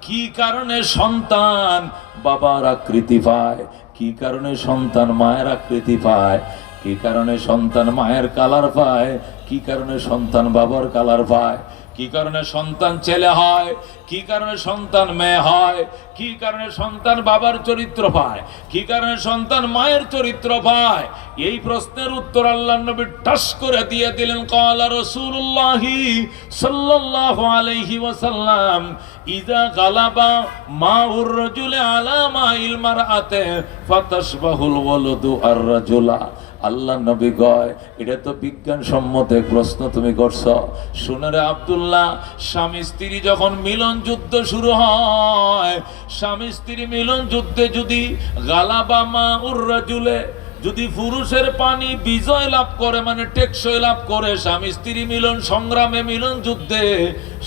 কি কারণে সন্তান বাবার আকৃতি পায়, কি কারণে সন্তান মায়ের আকৃতি পায়, কি কারণে সন্তান মায়ের কালার পায়, কি কারণে সন্তান বাবার কালার পায়, কি কারণে সন্তান ছেলে হয়, কি কারণে সন্তান মেয়ে হয়, কি কারণে সন্তান বাবার চরিত্র পায়, কি কারণে সন্তান মায়ের চরিত্র পায়। এই প্রশ্নের উত্তর আল্লাহর নবী টাস করে দিয়ে দিলেন। ক্বালা রাসূলুল্লাহ সাল্লাল্লাহু আলাইহি ওয়াসাল্লাম, ইযা গালাবা মাউর রাজুলি আলা মাইল মারআতে ফাতাশবাহুল ওয়ালাদু আর রাজুলা। আল্লাহ নবী কয়, এটা তো বিজ্ঞানসম্মত এক প্রশ্ন তুমি করছো। শুনে রে আব্দুল্লাহ, স্বামী স্ত্রী যখন মিলন যুদ্ধ শুরু হয়, স্বামী স্ত্রী মিলন যুদ্ধে যদি গালাবা মাউর রাজুলে, যদি পুরুষের পানি বিজয় লাভ করে, মানে টেকসই লাভ করে, স্বামী স্ত্রী মিলন সংগ্রামে, মিলন যুদ্ধে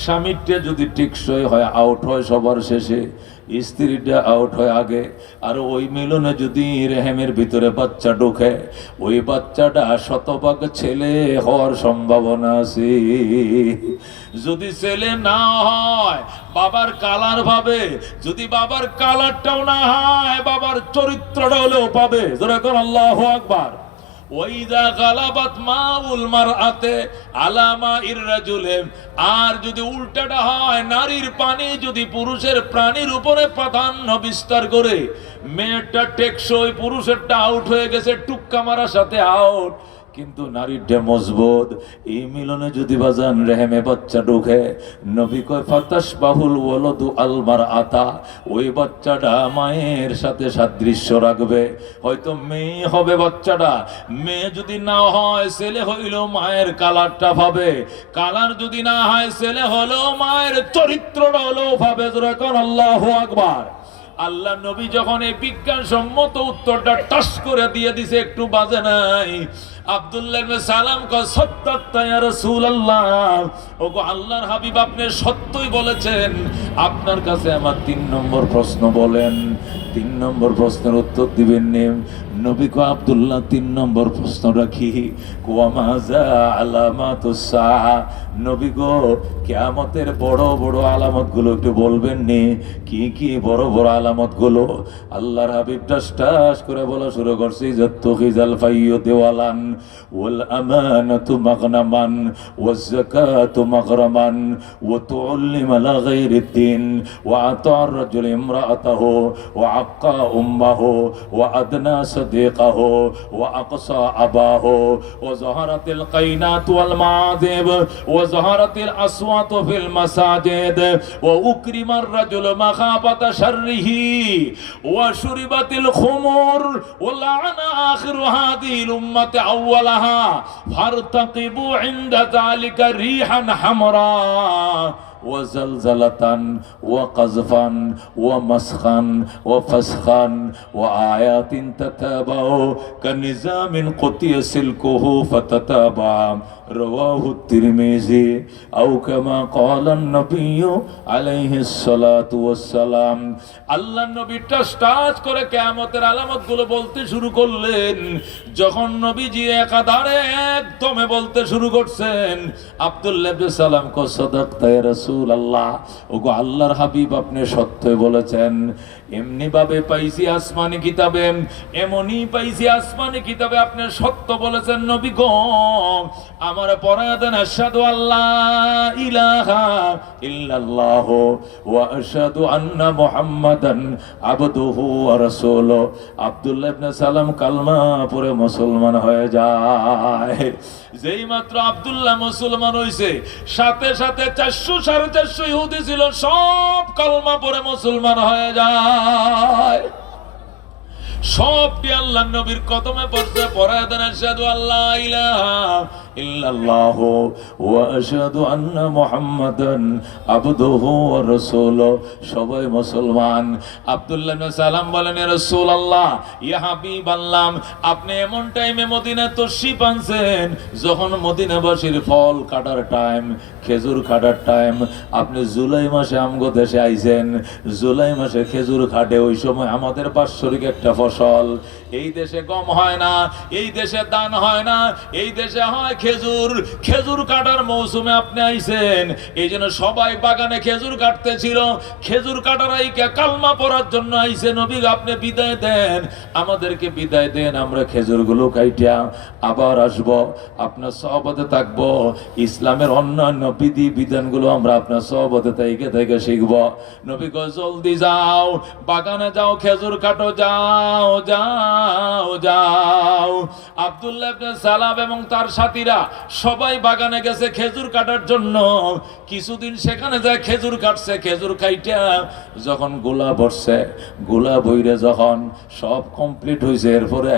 স্বামীটা যদি টেকসই হয়, আউট হয় সবার শেষে, স্ত্রীটা আউট হয়ে আগে, আর ওই মিলনে যদি রেহেমের ভিতরে বাচ্চা ঢোকে, ওই বাচ্চাটা শতভাগ ছেলে হওয়ার সম্ভাবনা আছে। যদি ছেলে না হয় বাবার কালার পাবে, যদি বাবার কালারটাও না হয় বাবার চরিত্রটা হলেও পাবে। যেরকম আল্লাহু আকবার। ওয়াইদা গালাবাত মাউল মারআতে আলা মাইর রাজুলে, আর যদি উল্টাটা হয়, নারীর পানি যদি পুরুষের প্রাণীর উপরে প্রাধান্য বিস্তার করে, মেয়েটা টেকসই, পুরুষেরটা আউট হয়ে গেছে টুক্কা মারার সাথে আউট, কিন্তু নারীটা মজবুত। এই মিলনে যদি বাজান রেহেমে বাচ্চা ঢুকে, নবী কয় ফাতাশ বাহুল ওয়ালাদু আল মারআতা, ওই বাচ্চাটা মায়ের সাথে সাদৃশ্য রাখবে। হয়তো মেয়ে হবে বাচ্চাটা, মেয়ে যদি না হয় ছেলে হইল মায়ের কালারটা পাবে, কালার যদি না হয় ছেলে হলো মায়ের চরিত্রটা হলো পাবে। যখন আল্লাহু আকবার। আল্লাহ নবী যখন এই বিজ্ঞানসম্মত উত্তরটা টাস করে দিয়ে দিছে, একটু বাজে নাই, আব্দুল্লাহ ইবনে সালাম কয় সাদ্দাক্তা ইয়া রাসূলুল্লাহ, ওগো আল্লাহর হাবিব আপনি সত্যই বলেছেন। আপনার কাছে আমার 3 নম্বর প্রশ্ন, বলেন 3 নম্বর প্রশ্নের উত্তর দিবেন নি? নবী কয় আব্দুল্লাহ 3 নম্বর প্রশ্নটা কি? ওয়া মাজা আলামাতুস সাআ, নবী গো কিয়ামতের বড় বড় আলামতগুলো একটু বলবেন নি? কি কি বড় বড় আলামতগুলো? আল্লাহর হাবিব টাস করে বলা শুরু করছে, যাত্তুখিজাল ফাইয়ু দেওয়ালান ওয়াল আমানাতু মাগনামান ওয়াজ যাকাতু মাগরামান ওয়া তুআল্লিমু আলা গায়রিদ দ্বীন ওয়া আতা'আর রাজুল ইমরাআতাহু ওয়া আক্কা উম্মাহু ওয়া আদনা সাদিকাহু ওয়া আকসা আবাহু ওয়া যাহারাতিল কাইনাত ওয়াল মাযিব ওয়া যাহারাতিল আসওয়াতু ফিল মাসাজিদ ওয়া উকরিমার রাজুল মাখাবাতা শাররিহি ওয়া শুরিবাতিল খুমুর ওয়া লা'না আখিরু হাদিহিল উম্মাতি আউওয়ালাহা ফারতাকিবু ইনদা যালিকা রিহান হামরা وزلزلة وقذفا ومسخا وفسخا وآيات تتابع كنظام قطع سلكه فتتابع رواه الترمذي أو كما قال النبي عليه الصلاة والسلام। আল্লাহ নবী টাস করে কিয়ামতের আলামতগুলো বলতে শুরু করলেন। যখন নবীজি একাধারে একদমে বলতে শুরু করছেন, আব্দুল্লাহ ইবনে সালাম কো সাদাকতা ইয়া রাসূলুল্লাহ, ওগো আল্লাহর হাবিব আপনি সত্যই বলেছেন। এমনি ভাবে পাইছি আসমানি কিতাবে, এমনই পাইছি আসমানি কিতাবে আপনি সত্য বলেছেন। নবী গো আমার পড়ায়া দেন, আশহাদু আল্লা ইলাহা ইল্লাল্লাহ ওয়া আশহাদু আন্না মুহাম্মাদান আবদুহু ওয়া রাসূলুহু। আব্দুল্লাহ ইবনে সালাম কালমা পড়ে মুসলমান হয়ে যায়। যেই মাত্র আব্দুল্লাহ মুসলমান হইছে, সাথে সাথে 400 450 ইহুদি ছিল, সব কালমা পড়ে মুসলমান হয়ে যায়। সবটি আল্লাহ নবীর কদমে পড়ছে, পড়ায় দেন আশহাদু আল্লা ইলাহা ইল্লাল্লাহ ওয়া আশহাদু আন্না মুহাম্মাদান আবদুহু ওয়া রাসূলুহু। সবাই মুসলমান। আব্দুল্লাহ ইবনে সালাম বলেন, ইয়া রাসূলুল্লাহ, ইয়া হাবিবাল্লাহ, আপনি এমন টাইমে মদিনায় তশরিফ আনছেন যখন মদিনাবাসীর ফল কাটার টাইম, খেজুর কাটার টাইম। আপনি জুলাই মাসে আমগো দেশে আইছেন, জুলাই মাসে খেজুর কাটে। ওই সময় আমাদের বাৎসরিক একটা ফসল। এই দেশে গম হয় না, এই দেশে ধান হয় না, এই দেশে হয় খেজুর। খেজুর কাটার মৌসুমে আপনি আইছেন, এই জন্য সবাই বাগানে খেজুর কাটতেছিল। খেজুর কাটার আইকে কালমা পড়ার জন্য আইছে। নবী আপনি বিদায় দেন, আমাদেরকে বিদায় দেন, আমরা খেজুরগুলো কাইটা আবার আসব, আপনার সহবতে থাকবো। ইসলামের অন্যান্য বিধি বিধানগুলো আমরা আপনার সহবতে থেকে শিখব। নবী কয় জলদি যাও, বাগানে যাও, খেজুর কাটো, যাও যাও যাও। আব্দুল্লাহ ইবনে সালাম এবং তার সাথীরা সবাই বাগানে গেছে খেজুর কাটার জন্য। কিছুদিন সেখানে যায় খেজুর কাটছে, খেজুর খাইটা যখন গোলা ভরছে, গোলা বইরে যখন সব কমপ্লিট হয়েছে, এরপরে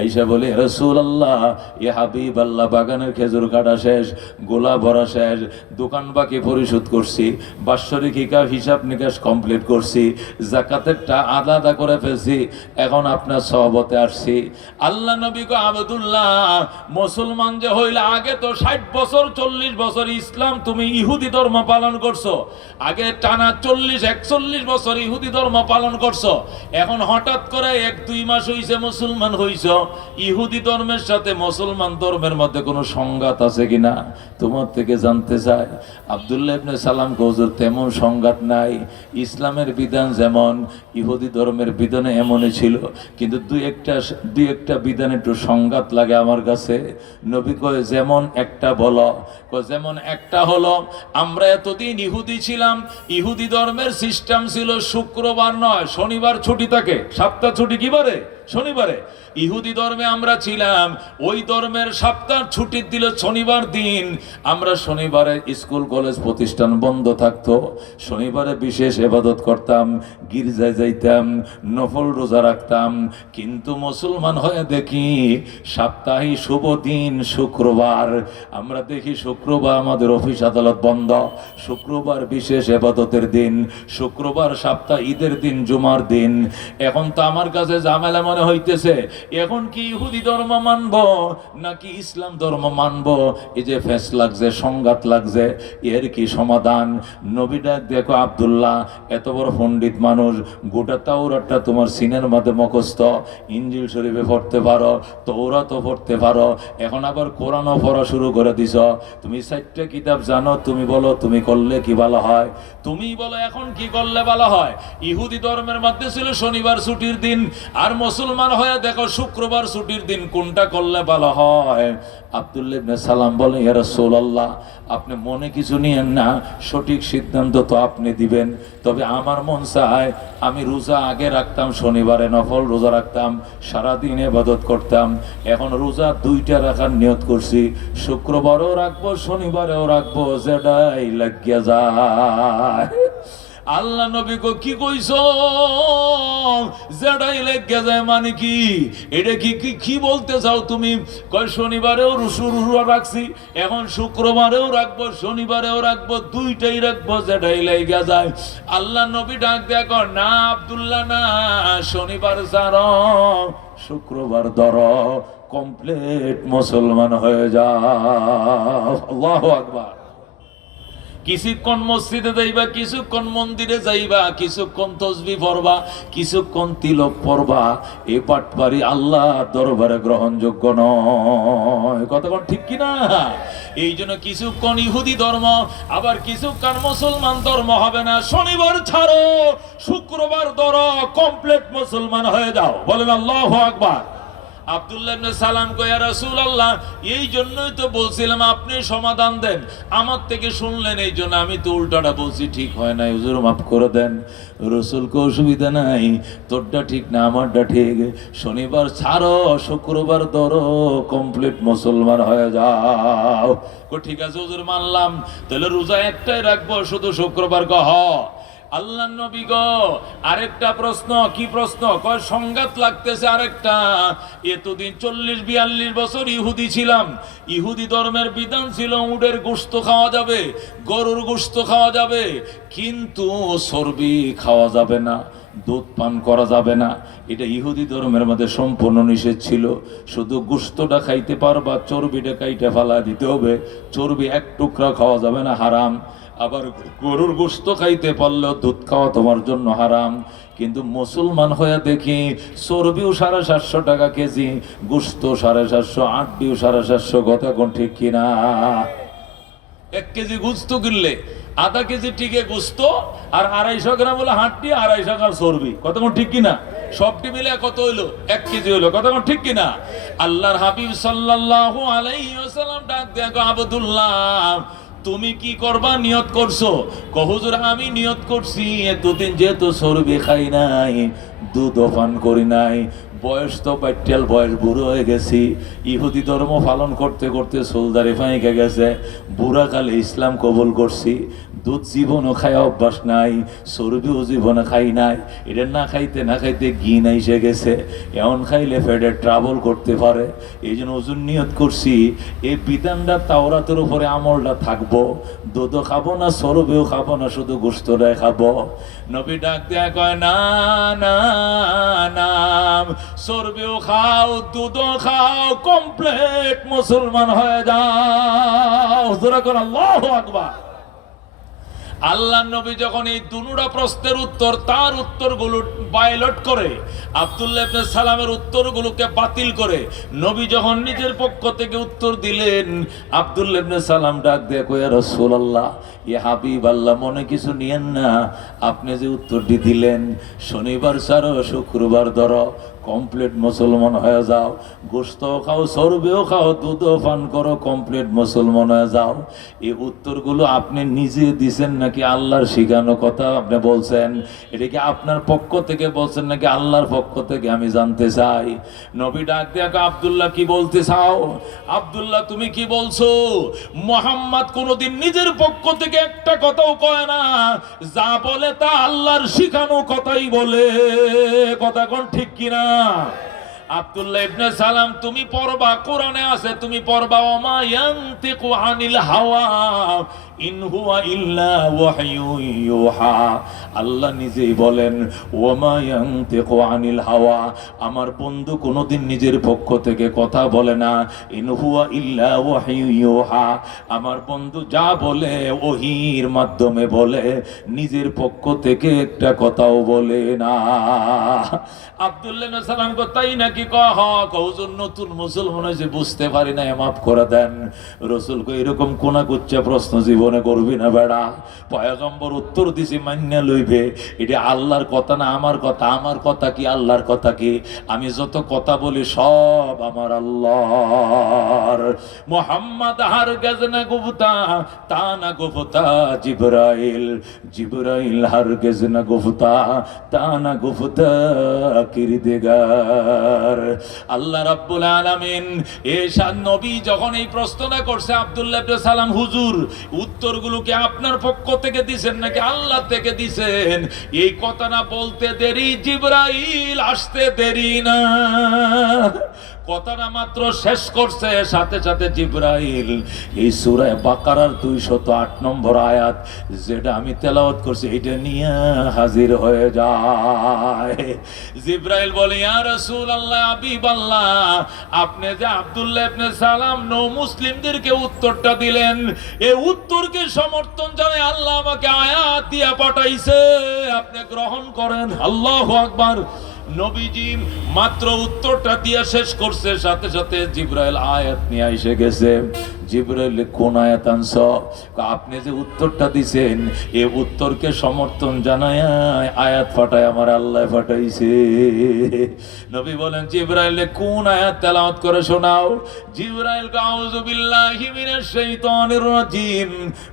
আইসা বলে, রাসূলুল্লাহ, ইয়া হাবিবাল্লাহ, বাগানের খেজুর কাটা শেষ, গোলা ভরা শেষ, দোকান বাকি পরিশোধ করছি, বাৎসরিক হিসাব নিকাশ কমপ্লিট করছি, জাকাতেরটা আলাদা করে ফেলছি, এখন আপনার সহবতে আসছি। আল্লাহ নবী কো আব্দুল্লাহ মুসলমান যে হইলে আগে তো 60 বছর 40 বছর ইসলাম তুমি ইহুদি ধর্ম পালন করছো, আগে টানা 40-41 বছর ইহুদি ধর্ম পালন করছো, এখন হঠাৎ করে 1-2 মাস হইছে মুসলমান হইছো, ইহুদি ধর্মের সাথে মুসলমান ধর্মের মধ্যে কোনো সংঘাত আছে কিনা তোমার থেকে জানতে চাই। আব্দুল্লাহ ইবনে সালাম কো হুজুর তেমন সংঘাত নাই, ইসলামের বিধান যেমন ইহুদি ধর্মের বিধানে এমনই ছিল, কিন্তু দুই একটা বিধান একটু সংঘাত লাগে আমার কাছে। নবী কয় যেমন একটা বলো। যেমন একটা হলো আমরা এতদিন ইহুদি ছিলাম, ইহুদি ধর্মের সিস্টেম ছিল শুক্রবার নয় শনিবার ছুটি থাকে, সপ্তাহ ছুটি কি বারে? শনিবারে। ইহুদি ধর্মে আমরা ছিলাম, ওই ধর্মের সপ্তাহ ছুটি দিল শনিবার দিন, আমরা শনিবারে স্কুল কলেজ প্রতিষ্ঠান বন্ধ থাকতো, শনিবারে বিশেষ ইবাদত করতাম, গির্জায় যাইতাম, নফল রোজা রাখতাম। কিন্তু মুসলমান হয়ে দেখি সাপ্তাহিক শুভ দিন শুক্রবার, আমরা দেখি শুক্রবার আমাদের অফিস আদালত বন্ধ, শুক্রবার বিশেষ ইবাদতের দিন, শুক্রবার সপ্তাহ ঈদের দিন, জুমার দিন। এখন তো আমার কাছে ঝামেলা মনে হইতেছে, এখন কি ইহুদি ধর্ম মানবো নাকি ইসলাম ধর্ম মানবো? এই যে ফেস লাগছে, সংঘাত লাগছে, এর কি সমাধান? নবী ডাক দেখো আব্দুল্লাহ এত বড় পণ্ডিত মানুষ, গোটা তাওরাতটা তোমার সিনের মধ্যে মুখস্থ, ইনজিল শরীফে পড়তে পারো, তৌরাতও পড়তে পারো, এখন আবার কোরআনও পড়া শুরু করে দিছ, তুমি 4টা কিতাব জানো, তুমি বলো তুমি করলে কি ভালো হয়? তুমি বলো এখন কি করলে ভালো হয়? ইহুদি ধর্মের মধ্যে ছিল শনিবার ছুটির দিন, আর মুসলমান হয়ে দেখো শুক্রবার ছুটির দিন, কোনটা করলে ভালো হয়? আব্দুল্লাহ ইবনে সালাম বলে ইয়া রাসূলুল্লাহ আপনি মনে কিছু নিয়েন না, সঠিক সিদ্ধান্ত তো আপনি দিবেন, তবে আমার মন চায় আমি রোজা আগে রাখতাম, শনিবারে নফল রোজা রাখতাম, সারাদিন ইবাদত করতাম, এখন রোজা 2টা রাখার নিয়ত করছি, শুক্রবারও রাখবো শনিবারেও রাখবো, যেটাই লাগিয়া যায়। আল্লাহ নবী কো কি কইছো? যেটাই লেগে যায় মানে কি? এটা কি কি কি বলতে চাও তুমি? কয় শনিবারেও রোজা রাখছি, এখন শুক্রবারেও রাখবো, শনিবারেও রাখবো, 2টাই রাখবো, যেটাই লেগে যায়। আল্লাহ নবী ডাক দেখো না আব্দুল্লাহ না, শনিবার ছাড়ো শুক্রবার ধরো, কমপ্লিট মুসলমান হয়ে যাও। আল্লাহু আকবার। কিছুক্ষণ মসজিদে যাইবা, কিছুক্ষণ মন্দিরে যাইবা, কিছুক্ষণ তসবিহ পড়বা, কিছুক্ষণ তিলক পড়বা, এ পাটপারি আল্লাহ দরবারে গ্রহণযোগ্য নয়। কতক্ষণ ঠিক কিনা? এই জন্য কিছুক্ষণ ইহুদি ধর্ম আবার কিছুক্ষণ মুসলমান ধর্ম হবে না। শনিবার ছাড়ো শুক্রবার ধরো, কমপ্লিট মুসলমান হয়ে যাও। বলেন আল্লাহু আকবার। আব্দুল্লাহ ইবনে সালাম কয় ইয়া রাসূলুল্লাহ এই জন্যই তো বলছিলাম আপনি সমাধান দেন, আমার থেকে শুনলেন এই জন্য আমি তো উল্টাটা বলছি, ঠিক হয় না হুজুর মাফ করে দেন। রাসূল কো অসুবিধা নাই, তোরটা ঠিক না আমারটা ঠিক, শনিবার ছাড়ো শুক্রবার ধরো, কমপ্লিট মুসলমান হয়ে যাও। কো ঠিক আছে হুজুর মানলাম, তাহলে রোজা একটাই রাখবো শুধু শুক্রবার। কহ আল্লাহ নবী গো আরেকটা প্রশ্ন। কি প্রশ্ন? কয় সংঘাত লাগতেছে আরেকটা, এতদিন 40-42 বছর ইহুদি ছিলাম, ইহুদি ধর্মের বিধান ছিল উটের গোশত খাওয়া যাবে, গরুর গোশত খাওয়া যাবে, কিন্তু চর্বি খাওয়া যাবে না, দুধ পান করা যাবে না, এটা ইহুদি ধর্মের মধ্যে সম্পূর্ণ নিষেধ ছিল। শুধু গোশতটা খাইতে পারবা, চর্বিটা কাইটা ফেলা দিতে হবে, চর্বি এক টুকরা খাওয়া যাবে না, হারাম। আবার গরুর গোশত খাইতে পারলেও দুধ খাওয়া তোমার জন্য হারাম। কিন্তু মুসলমান হয়ে দেখি চর্বিও 750 টাকা কেজি, গোশত 750, আটটিও 750, কথা কোন ঠিক কিনা? 1 কেজি গোশত কিনলে আধা কেজি টিকে গোশত আর 250 গ্রাম হলো হাড্ডি, 250 গ্রাম চর্বি, কথা কোন ঠিক কিনা? সবটি মিলে কত হইলো? 1 কেজি হইলো, কথা কোন ঠিক কিনা? আল্লাহর হাবিব সাল্লাল্লাহু আলাইহি ওয়াসাল্লাম ডাক দেখো আব্দুল্লাহ তুমি কি করবা নিয়ত করছো? হুজুর আমি নিয়ত করছি এতদিন যেহেতু চর্বি খাই নাই, দুধ পান করি নাই, বয়স তো পাইটেল, বয়স বুড়ো হয়ে গেছি, ইহুদি ধর্ম পালন করতে করতে সোলদারি ফাঁকে গেছে, বুড়া কালে ইসলাম কবুল করছি, দুধ জীবনও খায় অভ্যাস নাই, চর্বিও জীবনে খাই নাই, এটা না খাইতে না খাইতে ঘিন এসে গেছে, এমন খাইলে পেটে ট্রাবল করতে পারে, এই জন্য ওজন নিয়ত করছি এই বিধানটা তাওরাতের উপরে আমলটা থাকবো, দুধও খাবো না, চর্বিও খাবো না, শুধু গোশতটাই খাবো। নবী ডাক দেয়া কয় না না না, চর্বিও খাও, দুধও খাও, কমপ্লিট মুসলমান হয়ে যাও। জোরে করে আল্লাহু আকবার। আল্লাহ নবী যখন এই দুনুরা প্রশ্নের উত্তর, তার উত্তরগুলো বায়োলট করে, আব্দুল্লাহ ইবনে সালামের উত্তরগুলোকে বাতিল করে নবী যখন নিজের পক্ষ থেকে উত্তর দিলেন, আব্দুল্লাহ ইবনে সালাম ডাক দিয়ে কয়, ইয়া রাসূলুল্লাহ, ইয়া হাবিবাল্লাহ, মনে কিছু নিয়েন না, আপনি যে উত্তরটি দিলেন, শনিবার ছাড়ো শুক্রবার ধরো, কমপ্লিট মুসলমান হয়ে যাও, গোশত খাও, চর্বিও খাও, দুধও পান করো, কমপ্লিট মুসলমান হয়ে যাও। এই উত্তরগুলো আপনি নিজে দিছেন নাকি আল্লাহর শিখানো কথা আপনি বলছেন? এটা কি আপনার পক্ষ থেকে বলছেন নাকি আল্লাহর পক্ষ থেকে? আমি জানতে চাই। নবী ডাক দিয়ে, আব্দুল্লাহ কি বলতে চাও? আব্দুল্লাহ তুমি কি বলছো? মুহাম্মদ কোনোদিন নিজের পক্ষ থেকে একটা কথাও কয় না, যা বলে তা আল্লাহর শিখানো কথাই বলে। কথা কোন ঠিক কিনা? আব্দুল্লাহ ইবনে সালাম, তুমি পড়বা, কোরআনে আছে, তুমি পড়বা, ওমা ইয়ানতিকু আনিল হাওয়া ইন হুয়া ইল্লা ওয়াহয়ু ইউহা। আল্লাহ নিজেই বলেন, ওমা ইয়ানতিকু আনিল হাওয়া, আমার বন্ধু কোনোদিন নিজের পক্ষ থেকে কথা বলে না, ইন হুয়া ইল্লা ওয়াহয়ু ইউহা, আমার বন্ধু যা বলে ওহীর মাধ্যমে বলে, নিজের পক্ষ থেকে একটা কথাও বলে না। আব্দুল্লাহ ইবনে সালাম কো, তাই নাকি? হুজুর নতুন মুসলমান হয়েছে, বুঝতে পারি না, মাফ করে দেন। রাসূল কো, এরকম কোনা কুচ্চা প্রশ্ন জীবনে করবি না বেড়া, পয়গম্বর উত্তর দিছি মান্য লইবে, এটা আল্লাহর কথা না আমার কথা? আমার কথা কি আল্লাহর কথা কি? আমি যত কথা বলি সব আমার আল্লাহর। মুহাম্মদ হারগিজ না গুফতা, তা না গুফতা জিবরাইল, জিবরাইল হারগিজ না গুফতা, তা না গুফতা কিরদিগার। আল্লাহ রাব্বুল আলামিন এশান নবী যখন এই প্রশ্নটা করছে, আব্দুল্লাহ ইবনে সালাম, হুজুর উত্তরগুলো কি আপনার পক্ষ থেকে দিবেন নাকি আল্লাহ থেকে দিবেন? এই কথাটা বলতে দেরি, জিবরাইল আসতে দেরি না। কথাটা মাত্র শেষ করছে, সাথে সাথে জিবরাইল এই সূরা বাকারার 208 নম্বর আয়াত যেটা আমি তেলাওয়াত করছি এটা নিয়ে হাজির হয়ে যায়। জিবরাইল বলে, ইয়া রাসূলুল্লাহ, হাবিবাল্লাহ, আপনি যে আব্দুল্লাহ ইবনে সালাম নও মুসলিমদেরকে উত্তরটা দিলেন, এই উত্তরকে সমর্থন জানায় আল্লাহ আমাকে আয়াত দিয়ে পাঠাইছে, আপনি গ্রহণ করেন। আল্লাহু আকবার। নবীজি মাত্র উত্তরটা দিয়ে শেষ করছে, সাথে সাথে জিবরাইল আয়াত নিয়ে এসে গেছে। জিবরাইল, কোন আয়াত আনছ? আপনি যে উত্তরটা দিছেন এই উত্তরকে সমর্থন জানায় আয়াত ফাটায় আমার আল্লাহ ফাটাইছে। নবী বলেন, জিবরাইল কোন আয়াত তেলাওয়াত করে শোনাও? জিবরাইল, আউযু বিল্লাহি মিনাশ শাইতানির রাজিম,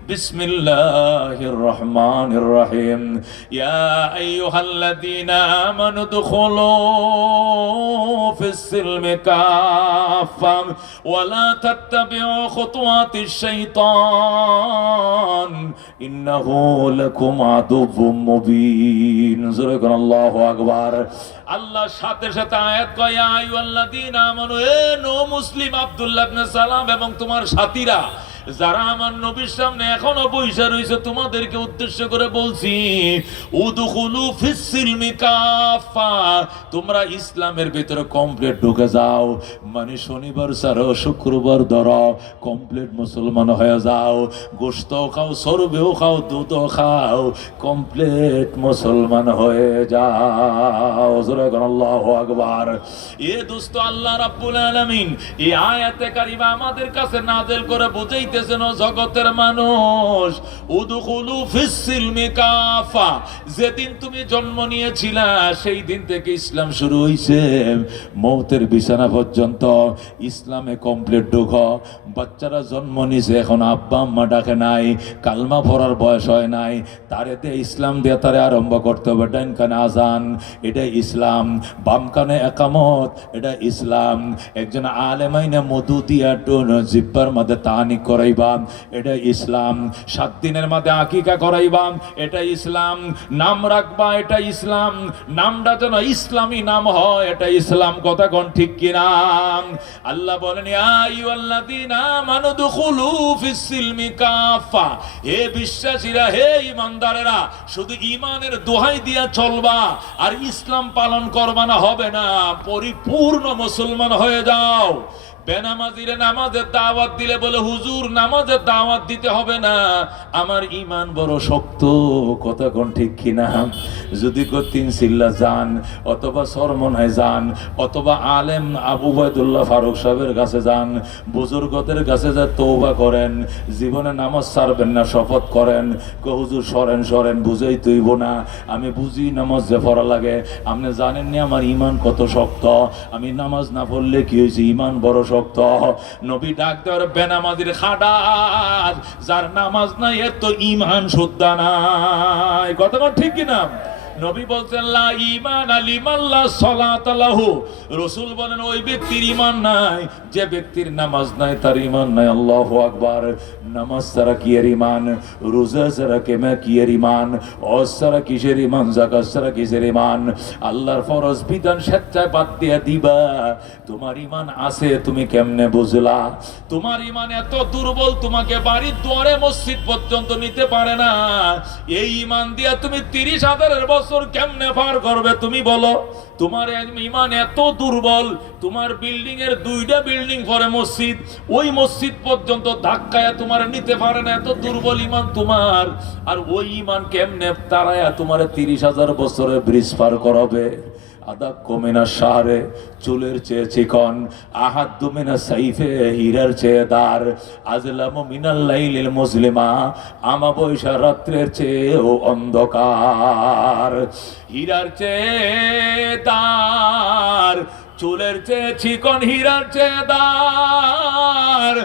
বিসমিল্লাহির রহমানির রহিম, ইয়া আইয়ুহাল্লাযীনা আমানু দুখুলু ফিস সিলমি কাফা ওয়া লা তাত্তাবিউ খুতুওয়াতিশ শাইতান ইন্নাহু লাকুম আদুউম মুবিন। জোরে বলুন আল্লাহু আকবার। আল্লাহ সাথে সাথে আয়াত কয়, ইয়া আইয়ুহাল্লাযীনা আমানু, এ নো মুসলিম আব্দুল্লাহ ইবনে সালাম এবং তোমার সাথীরা যারা আমার নবীর সামনে এখনো বইসা রইছে, তোমাদেরকে উদ্দেশ্য করে বলছি, উদখুলু ফিস সিলমি কাফা, তোমরা ইসলামের ভিতরে কমপ্লিট ঢুকে যাও, মানে শনিবার ছাড়ো শুক্রবার ধরো, কমপ্লিট মুসলমান হয়ে যাও, গোশত খাও, চর্বিও খাও, দুধও খাও, কমপ্লিট মুসলমান হয়ে যাও। জোরে বলুন আল্লাহু আকবার। এ দোস্ত, আল্লাহ রাব্বুল আলামিন এই আয়াতে কারিমা আমাদের কাছে নাযিল করে বুঝাই জগতের মানুষ, উদখুলু ফিস সিলমি কাফা, যেদিন তুমি জন্ম নিয়েছিলা সেই দিন থেকে ইসলাম শুরু হইছে, মৌতের বিছানা পর্যন্ত ইসলামে কমপ্লিট ঢুকো। বাচ্চারা জন্ম নিছে, এখন আব্বা আম্মা ডাকে নাই, কালমা পড়ার বয়স হয় নাই, তারে দিয়ে ইসলাম দিয়ে তারে আরম্ভ করতে হবে। ডাইন কানে আজান, এটা ইসলাম, বাম কানে একামত, এটা ইসলাম। একজন আলেমাইনে মধু দিয়া জিব্বার মধ্যে তাহানি করাইবা, এটা ইসলাম। 7 দিনের মধ্যে আকিকা করাইবা, এটা ইসলাম। নাম রাখবা, এটা ইসলাম। নামটা যেন ইসলামী নাম হয়, এটা ইসলাম। কথা কোন ঠিক কিনা? আল্লাহ বলেন ইয়া আইয়ুহাল্লাযীনা আমানু দুখুলু ফিস সিলমি কাফা, হে বিশ্বাসীরা, হে ঈমানদারেরা, শুধু ঈমানের দোহাই দিয়া চলবা আর ইসলাম পালন করবা না, হবে না। পরিপূর্ণ মুসলমান হয়ে যাও। বেনামাজিরে নামাজের দাওয়াত দিলে বলে হুজুর নামাজের দাওয়াত দিতে হবে না, আমার ঈমান বড় শক্ত। কথা কোন ঠিক কিনা? যদি কো তিন সিল্লা যান, অথবা সরমনায় যান, অথবা আলেম আবু উবাইদুল্লাহ ফারুক সাহেবের কাছে যান, বুজুর্গদের কাছে যা তওবা করেন, জীবনে নামাজ ছাড়বেন না শপথ করেন, কো হুজুর সরেন সরেন, বুঝেই তৈব না, আমি বুঝি নামাজ যে পড়া লাগে, আপনি জানেননি আমার ঈমান কত শক্ত, আমি নামাজ না পড়লে কি হয়েছে, ঈমান বড় শক্ত। নবী ডাক দেওয়ার বেনামাজির খাডাস, যার নামাজ নাই এর তো ঈমান শুদ্ধা নাই। কথা ঠিক কিনা? নবী বলছেন লা ঈমান লিমান লা সালাত লাহু, রাসূল বলেন ওই ব্যক্তির ঈমান নাই যে ব্যক্তির নামাজ নাই, তার ঈমান নাই। আল্লাহু আকবার। নামাজ ছাড়া কি এর ঈমান? রোজা ছাড়া কি এর ঈমান? হজ ছাড়া কিসের ঈমান? যাকাত ছাড়া কিসের ঈমান? আল্লাহর ফরজ বিধান স্বেচ্ছায় বাদ দিয়ে দিবা, তোমার ঈমান আছে তুমি কেমনে বুঝলা? তোমার ঈমান এত দুর্বল তোমাকে বাড়ির দুয়ারে মসজিদ পর্যন্ত নিতে পারে না। এই ঈমান দিয়া তুমি 30,000 বছর কেমনে পার করবে তুমি বলো? তোমার ঈমান এত দুর্বল, তোমার বিল্ডিং এর 2টা বিল্ডিং পরে মসজিদ, ওই মসজিদ পর্যন্ত ধাক্কায় তোমার নিতে পারে না, এত দুর্বল ঈমান তোমার। আর ওই ঈমান কেমনে তারায়া তোমার 30,000 বছরের ব্রিজ পার করাবে? আদা কমেনা শাহরে, চুলের চেয়ে চিকন, আহাদ্দু মিনা সাইফে, হীরার চেয়ে দার, আজলামু মিনাল লাইলিল মুসলিমা, আমাবস্যা রাত্রের চেয়েও অন্ধকার। হীরার চেয়ে দার, চুলের চেয়ে চিকন, হীরার চেয়ে দার,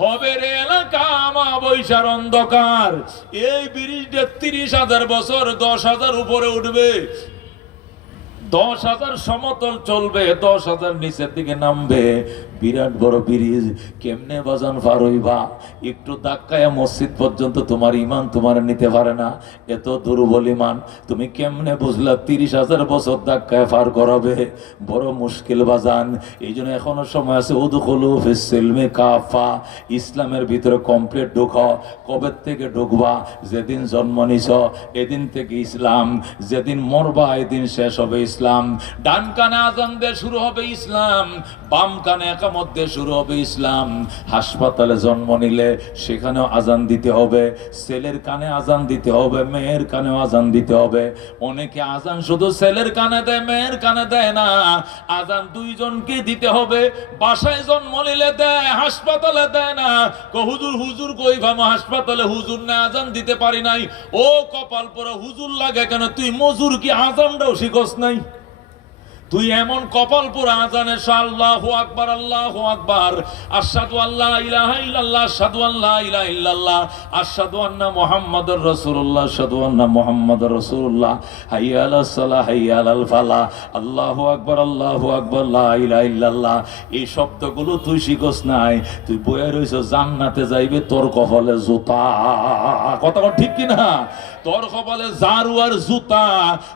হবে রে এলাকা আমাবস্যার অন্ধকার। এই ব্রিজটা 30,000 বছর, 10,000 উপরে উঠবে, 10,000 সমতল চলবে, 10,000 নিচের দিকে নামবে। বিরাট বড় ব্রিজ, কেমনে বাজান পার হইবা? একটু ধাক্কায় মসজিদ পর্যন্ত তোমার ঈমান তোমার নিতে পারে না, এত দুর্বল ঈমান। তুমি কেমনে বুঝলা 30,000 বছর ধাক্কায় পার করাবে? বড় মুশকিল বাজান। এই জন্য এখনো সময় আছে। উদখুলু ফিস সিলমি কাফা, ইসলামের ভিতরে কমপ্লিট ঢুকো। কবে থেকে ঢুকবা? যেদিন জন্ম নিছ এদিন থেকে ইসলাম, যেদিন মরবা এদিন শেষ হবে ইসলাম। ডান কানে আজান দিয়ে শুরু হবে ইসলাম, বাম কানে একামত দিয়ে শুরু হবে ইসলাম। হাসপাতালে জন্ম নিলে সেখানেও আজান দিতে হবে, ছেলের কানে আজান দিতে হবে, মেয়ের কানেও আজান দিতে হবে। অনেকে আজান শুধু ছেলের কানে দেয়, মেয়ের কানে দেয় না। আজান দুইজনকে দিতে হবে। বাসায় জন্ম নিলে দেয়, হাসপাতালে দেয় না। হুজুর হুজুর কই ভামো, হাসপাতালে হুজুর না, আজান দিতে পারি নাই। ও কপাল পরে হুজুর লাগে কেন? তুই মজুর কি আজানটাও শিখস নাই? তুই এমন কপাল পুরা আজানে আল্লাহু আকবার, আল্লাহু আকবার, আশহাদু আল্লা ইলাহা ইল্লাল্লাহ, আশহাদু আল্লা ইলাহা ইল্লাল্লাহ, আশহাদু আন্না মুহাম্মাদুর রাসূলুল্লাহ, আশহাদু আন্না মুহাম্মাদুর রাসূলুল্লাহ, হাইয়া আলাস সালাহ, হাইয়া আলাল ফালাহ, আল্লাহু আকবার, আল্লাহু আকবার, লা ইলাহা ইল্লাল্লাহ। এই শব্দগুলো তুই শিখস নাই, তুই বইয়া রইছ জান্নাতে যাইবে তোর কপালে জুতা। কথা ঠিক কি না? তোর কপালে জারু আর জুতা।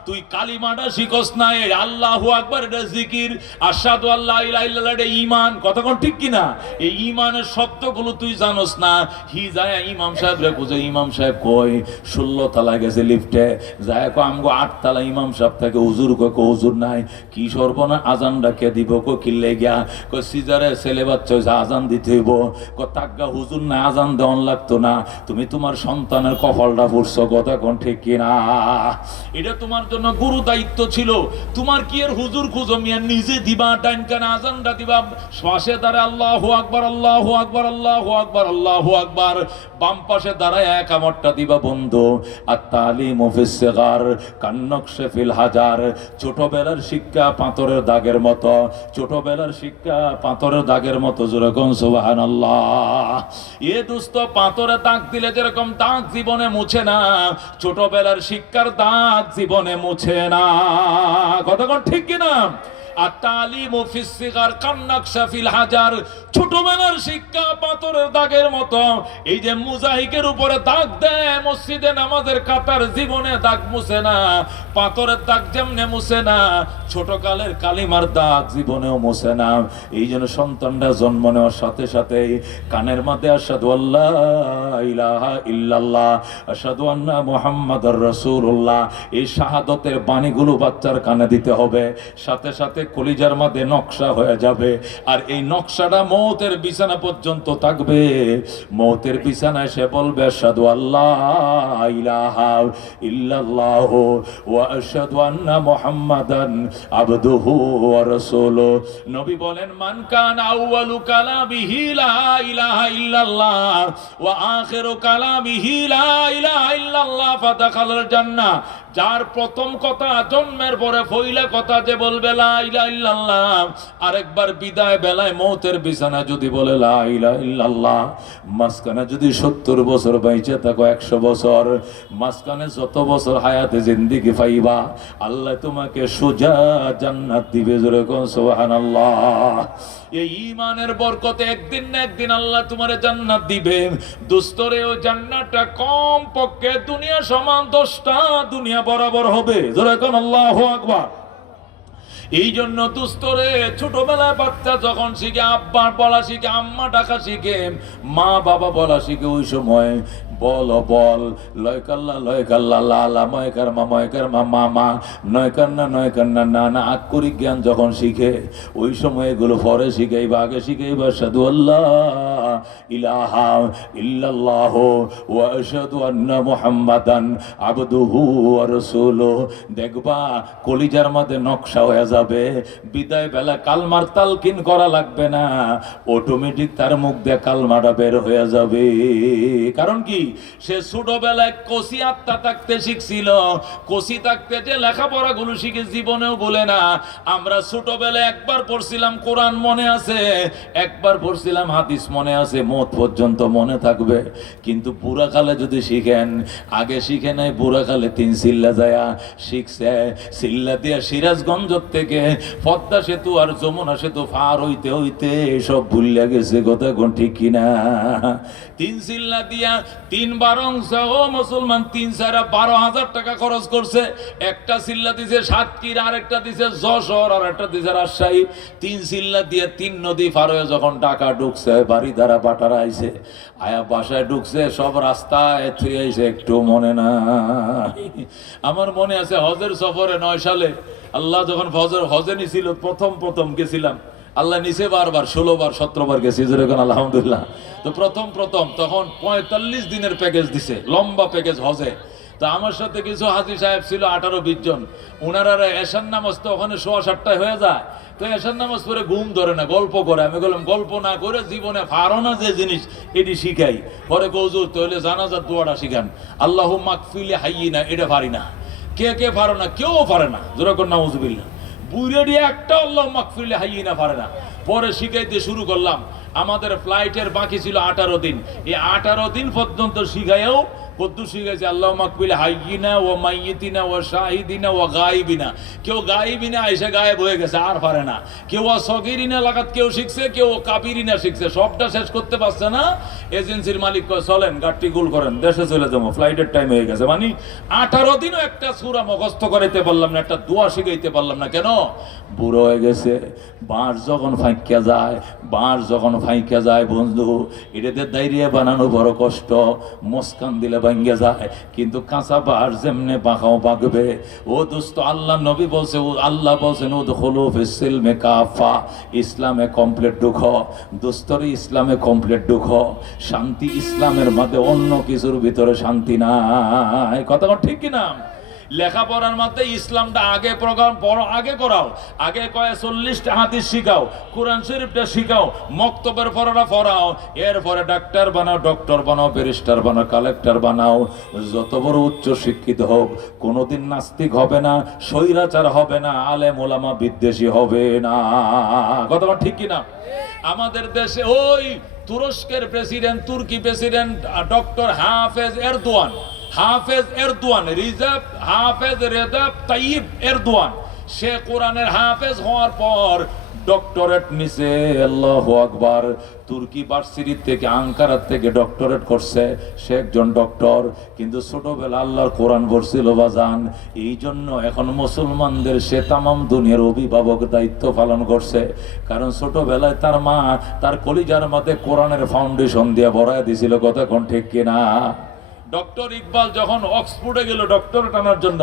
তুই কালিমাটা শিখস নাই, আল্লাহু আকবার এটা জিকির, আশহাদু আল্লা ইলাহা ইল্লাল্লাহ এটা ঈমান। কথা ঠিক কি না? এই ঈমানের শব্দগুলো তুই জানোস না। হি যায় ইমাম সাহেব রে বুঝে, ইমাম সাহেব কই 16 তলায় গেছে লিফটে, যায় কো আমগো 8 তলা। ইমাম সাহেব থেকে হুজুর কই, কো হুজুর নাই। কি সর্বনা, আজানটা কে দিব? কো কিল্লে গিয়া, কো সিজারে ছেলে বাচ্চা হইছে, আজান দিতে হইব। কো তাগা হুজুর না, আজান দেওয়ান লাগতো না, তুমি তোমার সন্তানের কপালটা পড়ছো। কথা কোন ঠিক কিনা? এটা তোমার জন্য গুরু দায়িত্ব ছিল। তোমার কি এর হুজুর খুঁজো মিয়া, নিজে দিবা, টাইম কানে আজানটা দিবা, শ্বাসে দাঁড়ায় আল্লাহু আকবার, আল্লাহু আকবার, আল্লাহু আকবার, আল্লাহু আকবার, বাম পাশে দাঁড়ায় একামতটা দিবা। বন্ধু আত-তালিমু ফিস সিগার কান্নকশে ফিল হাজার, ছোটবেলার শিক্ষা পাথরের দাগের মতো, ছোটবেলার শিক্ষা পাথরের দাগের মতো। যেরকম সুবহানাল্লাহ। এ দোস্ত, পাথরে দাগ দিলে যেরকম দাগ জীবনে মুছে না, ছোটবেলার শিক্ষার দাগ জীবনে মুছে না। কথা ঠিক কিনা? আর তালিমু ফিস সিগার কান্নাকশা ফিল হাজার, ছোটবেলার শিক্ষা পাথরের দাগের মতো। এই যে মুজাহিকের উপরে দাগ দেয় মসজিদে নামাজের কাতার, জীবনে দাগ মুছে না। পাথরের দাগ যেমনে মুছে না, ছোটকালের কালিমার দাগ জীবনেও মুছে না। এই জন্য সন্তানরা জন্ম নেওয়ার সাথে সাথে কানের মধ্যে আশহাদু আল্লা ইলাহা ইল্লাল্লাহ, আশহাদু আন্না মুহাম্মাদুর রাসূলুল্লাহ, এই শাহাদতের বাণীগুলো বাচ্চার কানে দিতে হবে। সাথে সাথে কলিজার মধ্যে নকশা হয়ে যাবে। আর এই নকশাটা মওতের বিছানা পর্যন্ত থাকবে। মওতের বিছানায় সে বলবে আশহাদু আল্লা ইলাহা ইল্লাল্লাহ ওয়া আশহাদু আন্না মুহাম্মাদান আবদুহু ওয়া রাসূলুহু। নবী বলেন, মান কানা আউয়ালু কালামিহি লা ইলাহা ইল্লাল্লাহ ওয়া আখিরু কালামিহি লা ইলাহা ইল্লাল্লাহ ফাদাখালাল জান্নাহ। যার প্রথম কথা জন্মের পরে ফইলা কথা যে বলবে লা ইলাহা ইল্লাল্লাহ, আরেকবার বিদায় বেলায় মওতের বিছানা যদি বলে লা ইলাহা ইল্লাল্লাহ, মাঝখানে যদি 70 বছর বাইচে থাকো, 100 বছর, মাঝখানে যত বছর হায়াতে জিন্দেগি পাইবা, আল্লাহ তোমাকে সোজা জান্নাত দিবে। জোরে কোন সুবহানাল্লাহ। এই ঈমানের বরকতে একদিন না একদিন আল্লাহ তোমারে জান্নাত দিবে। দোস্তরে ওই জান্নাতটা কম পক্ষে দুনিয়া সমান 10টা দুনিয়া বরাবর হবে। জোরে কোন আল্লাহু আকবার। এই জন্য দুস্তরে ছোটবেলায় বাচ্চা যখন শিখে আব্বা বলা শিখে, আম্মা ডাকা শিখে, মা বাবা বলা শিখে, ওই সময় বল বল লয়কাল্লা লয়কাল্লা লালা ময়কার মা মামা নয়কান্না না না আক্ষরিক জ্ঞান যখন শিখে, ওই সময় এগুলো পরে শিখাইবা। আগে শিখাইবা আশহাদু আল্লাহ ইলাহা ইল্লাল্লাহ ওয়া আশহাদু আন্না মুহাম্মাদান আবদুহু ওয়া রাসূলুহু। দেখবা কলিজার মধ্যে নকশা হয়ে যাবে। বিদায় বেলা কালমার তালকিন করা লাগবে না, অটোমেটিক তার মুখ দিয়ে কালমাটা বের হয়ে যাবে। কারণ কি, সে ছোটবেলায় কষি আত্মা থাকতে শিখছিল। কষি থাকতে যে লেখাপড়া গুলো শিখে জীবনেও বলে না। আমরা ছোটবেলায় একবার পড়ছিলাম কোরআন মনে আছে, একবার পড়ছিলাম হাদিস মনে আছে, মত পর্যন্ত মনে থাকবে। কিন্তু বুড়াকালে যদি শিখেন, আগে শিখে নাই, বুড়াকালে 3 সিল্লা যায়া শিখছে। সিল্লা দিয়া সিরাজগঞ্জ থেকে পদ্মা সেতু আর যমুনা সেতু পার হইতে হইতে সব ভুলিয়া গেছে। কথা কোন ঠিক কিনা? 3 সিল্লা দিয়া 3 বারংশ ও মুসলমান 3-12,000 টাকা খরচ করছে। একটা সিল্লা দিছে সাতক্ষীরা, আর একটা দিছে যশোর, আর একটা দিছে রাজশাহী। 3 সিল্লা দিয়ে 3 নদী পার হয়ে যখন ঢাকা ঢুকছে, বাড়ি দ্বারা বাটারা আইছে, আয়া বাসায় ঢুকছে, সব রাস্তায় থুয়ে আইছে। একটু মনে না? আমার মনে আছে হজের সফরে 9 সালে আল্লাহ যখন হজে নিছিল, প্রথম গেছিলাম, আল্লাহ নিচে বারবার 16 বার 17 বার গেছি। যেরকম আলহামদুলিল্লাহ। তো প্রথম তখন 45 দিনের প্যাকেজ দিছে, লম্বা প্যাকেজ হজে। তো আমার সাথে কিছু হাজী সাহেব ছিল 18-20 জন। ওনারা এশার নামাজ তো ওখানে 7:15 হয়ে যায়। তো এশার নামাজ পরে ঘুম ধরে না, গল্প করে। আমি বললাম গল্প না করে জীবনে পারো না যে জিনিস এটি শিখাই। পরে গজুর তৈলে জানাজার দোয়াটা শিখান, আল্লাহুম্মা মাগফিরলি হাইয়িনা, এটা পারি না। কে পারো না? কেউ পারে না। যেরকম নাউজুবিল্লাহ। বুড়ে দিয়ে একটা আল্লাহুম্মা মাগফিরলি হাইয়িনা পারে না। পরে শিখাইতে শুরু করলাম। আমাদের ফ্লাইটের বাকি ছিল 18 দিন। এই 18 দিন পর্যন্ত শিখাইও কদ্দু শিখাইছে আল্লাহুম্মা মাগফিরলি হাইয়িনা ওয়া মাইয়িতিনা ওয়া শাহিদিনা ওয়া গায়িবিনা। কেউ গায়িবিনা এসে গায়েব হয়ে গেছে, আর পারে না। কেউ সগিরিনা লাগাত কেউ শিখছে, কেউ কাবিরিনা শিখছে, সবটা শেষ করতে পারছে না। এজেন্সির মালিক কয় চলেন গাড়ি গোল করেন, দেশে চলে যাবো, ফ্লাইটের টাইম হয়ে গেছে। মানে 18 দিনও একটা সূরা মুখস্থ করাইতে পারলাম না, একটা দোয়া শিখাইতে পারলাম না। কেন? বুড়ো হয়ে গেছে। বাঁশ যখন ফাঁকিয়া যায় বন্ধু, এটাতে দাইরিয়া বানানো বড় কষ্ট, মুস্কান দিলে ভাঙ্গে যায়। কিন্তু কাঁচা বাঁশ যেমনে পাখাও পাকবে। ও দোস্ত, নবী বলছে, আল্লাহ বলছেন উদখুলু ফিস-সিলমি কাফা, ইসলামে কমপ্লিট ঢুকো। দোস্তরে ইসলামে কমপ্লিট ঢুকো। শান্তি ইসলামের মধ্যে, অন্য কিছুর ভিতরে শান্তি নাই। কথা ঠিক কিনা? লেখাপড়ার মধ্যে ইসলামটা আগে আগে করাও। আগে কয়ে 40টা হাদিস শিখাও, কোরআন শরীফটা শিখাও, মক্তবের পড়াটা পড়াও। এরপরে ডাক্তার বানাও, ডক্টর বানাও, ব্যারিস্টার বানাও, কালেক্টর বানাও। যত বড় উচ্চ শিক্ষিত হোক, কোনোদিন নাস্তিক হবে না, স্বৈরাচার হবে না, আলেম ওলামা বিদ্বেষী হবে না। কথা ঠিক কিনা? আমাদের দেশে ওই তুরস্কের প্রেসিডেন্ট, তুর্কি প্রেসিডেন্ট ডক্টর হাফেজ এরদোয়ান, রিজাব হাফেজ রেজাব তাইয়িব এরদোয়ান, সে কোরআনের হাফেজ হওয়ার পর ডক্টরেট নিছে। আল্লাহু আকবার। তুর্কি ভার্সিটি থেকে, আঙ্কারা থেকে ডক্টরেট করছে। সে একজন ডক্টর, কিন্তু ছোটবেলা আল্লাহর কোরআন পড়ছিল বাজান। এই জন্য এখন মুসলমানদের সে তামাম দুনিয়ার অভিভাবক দায়িত্ব পালন করছে। কারণ ছোটবেলায় তার মা তার কলিজার মধ্যে কোরআনের ফাউন্ডেশন দিয়ে ভরায় দিছিল। কথা কোন ঠিক কিনা? ডক্টর ইকবাল যখন অক্সফোর্ডে গেল ডক্টরেট আনার জন্য,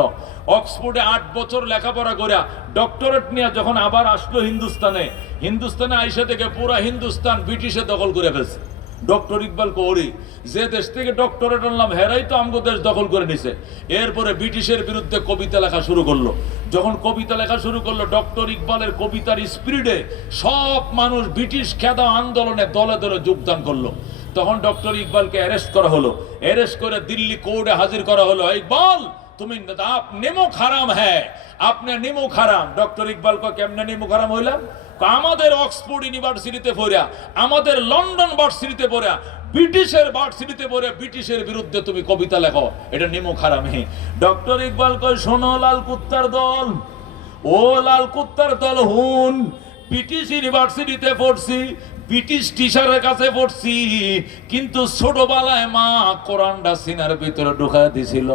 অক্সফোর্ডে 8 বছর লেখাপড়া করে ডক্টরেট নিয়ে যখন আবার আসলো হিন্দুস্তানে আইসা থেকে পুরা হিন্দুস্তান ব্রিটিশে দখল করে ফেলছে। ডক্টর ইকবাল কোহরি যে দেশ থেকে ডক্টরেট আনলাম হেরাই তো আমগো দেশ দখল করে নিছে। এরপরে ব্রিটিশের বিরুদ্ধে কবিতা লেখা শুরু করলো। যখন কবিতা লেখা শুরু করলো, ডক্টর ইকবালের কবিতার স্পিরিটে সব মানুষ ব্রিটিশ খেদা আন্দোলনে দলে দলে যোগদান করলো। তখন ডক্টর ইকবালকে অ্যারেস্ট করা হলো। অ্যারেস্ট করে দিল্লি কোর্টে হাজির করা হলো। ইকবাল তুমি নিমুখ হারাম হ্যাঁ, আপনি নিমুখ হারাম। ডক্টর ইকবাল কে কেমনে নিমুখ হারাম হইলাম? আমাদের অক্সফোর্ড ইউনিভার্সিটিতে পড়া, আমাদের লন্ডন ভার্সিটিতে পড়া, ব্রিটিশের ভার্সিটিতে পড়ে ব্রিটিশের বিরুদ্ধে তুমি কবিতা লেখো, এটা নিমুখ হারামই। ডক্টর ইকবাল কয় শোনো লাল কুত্তার দল, ও লাল কুত্তার দল হুন, ব্রিটিশ ইউনিভার্সিটিতে পড়ছি, ব্রিটিশ টিচারের কাছে পড়ছি, কিন্তু ছোটবেলায় মা কোরআনটা সিনার ভিতরে ঢুকায় দিছিল।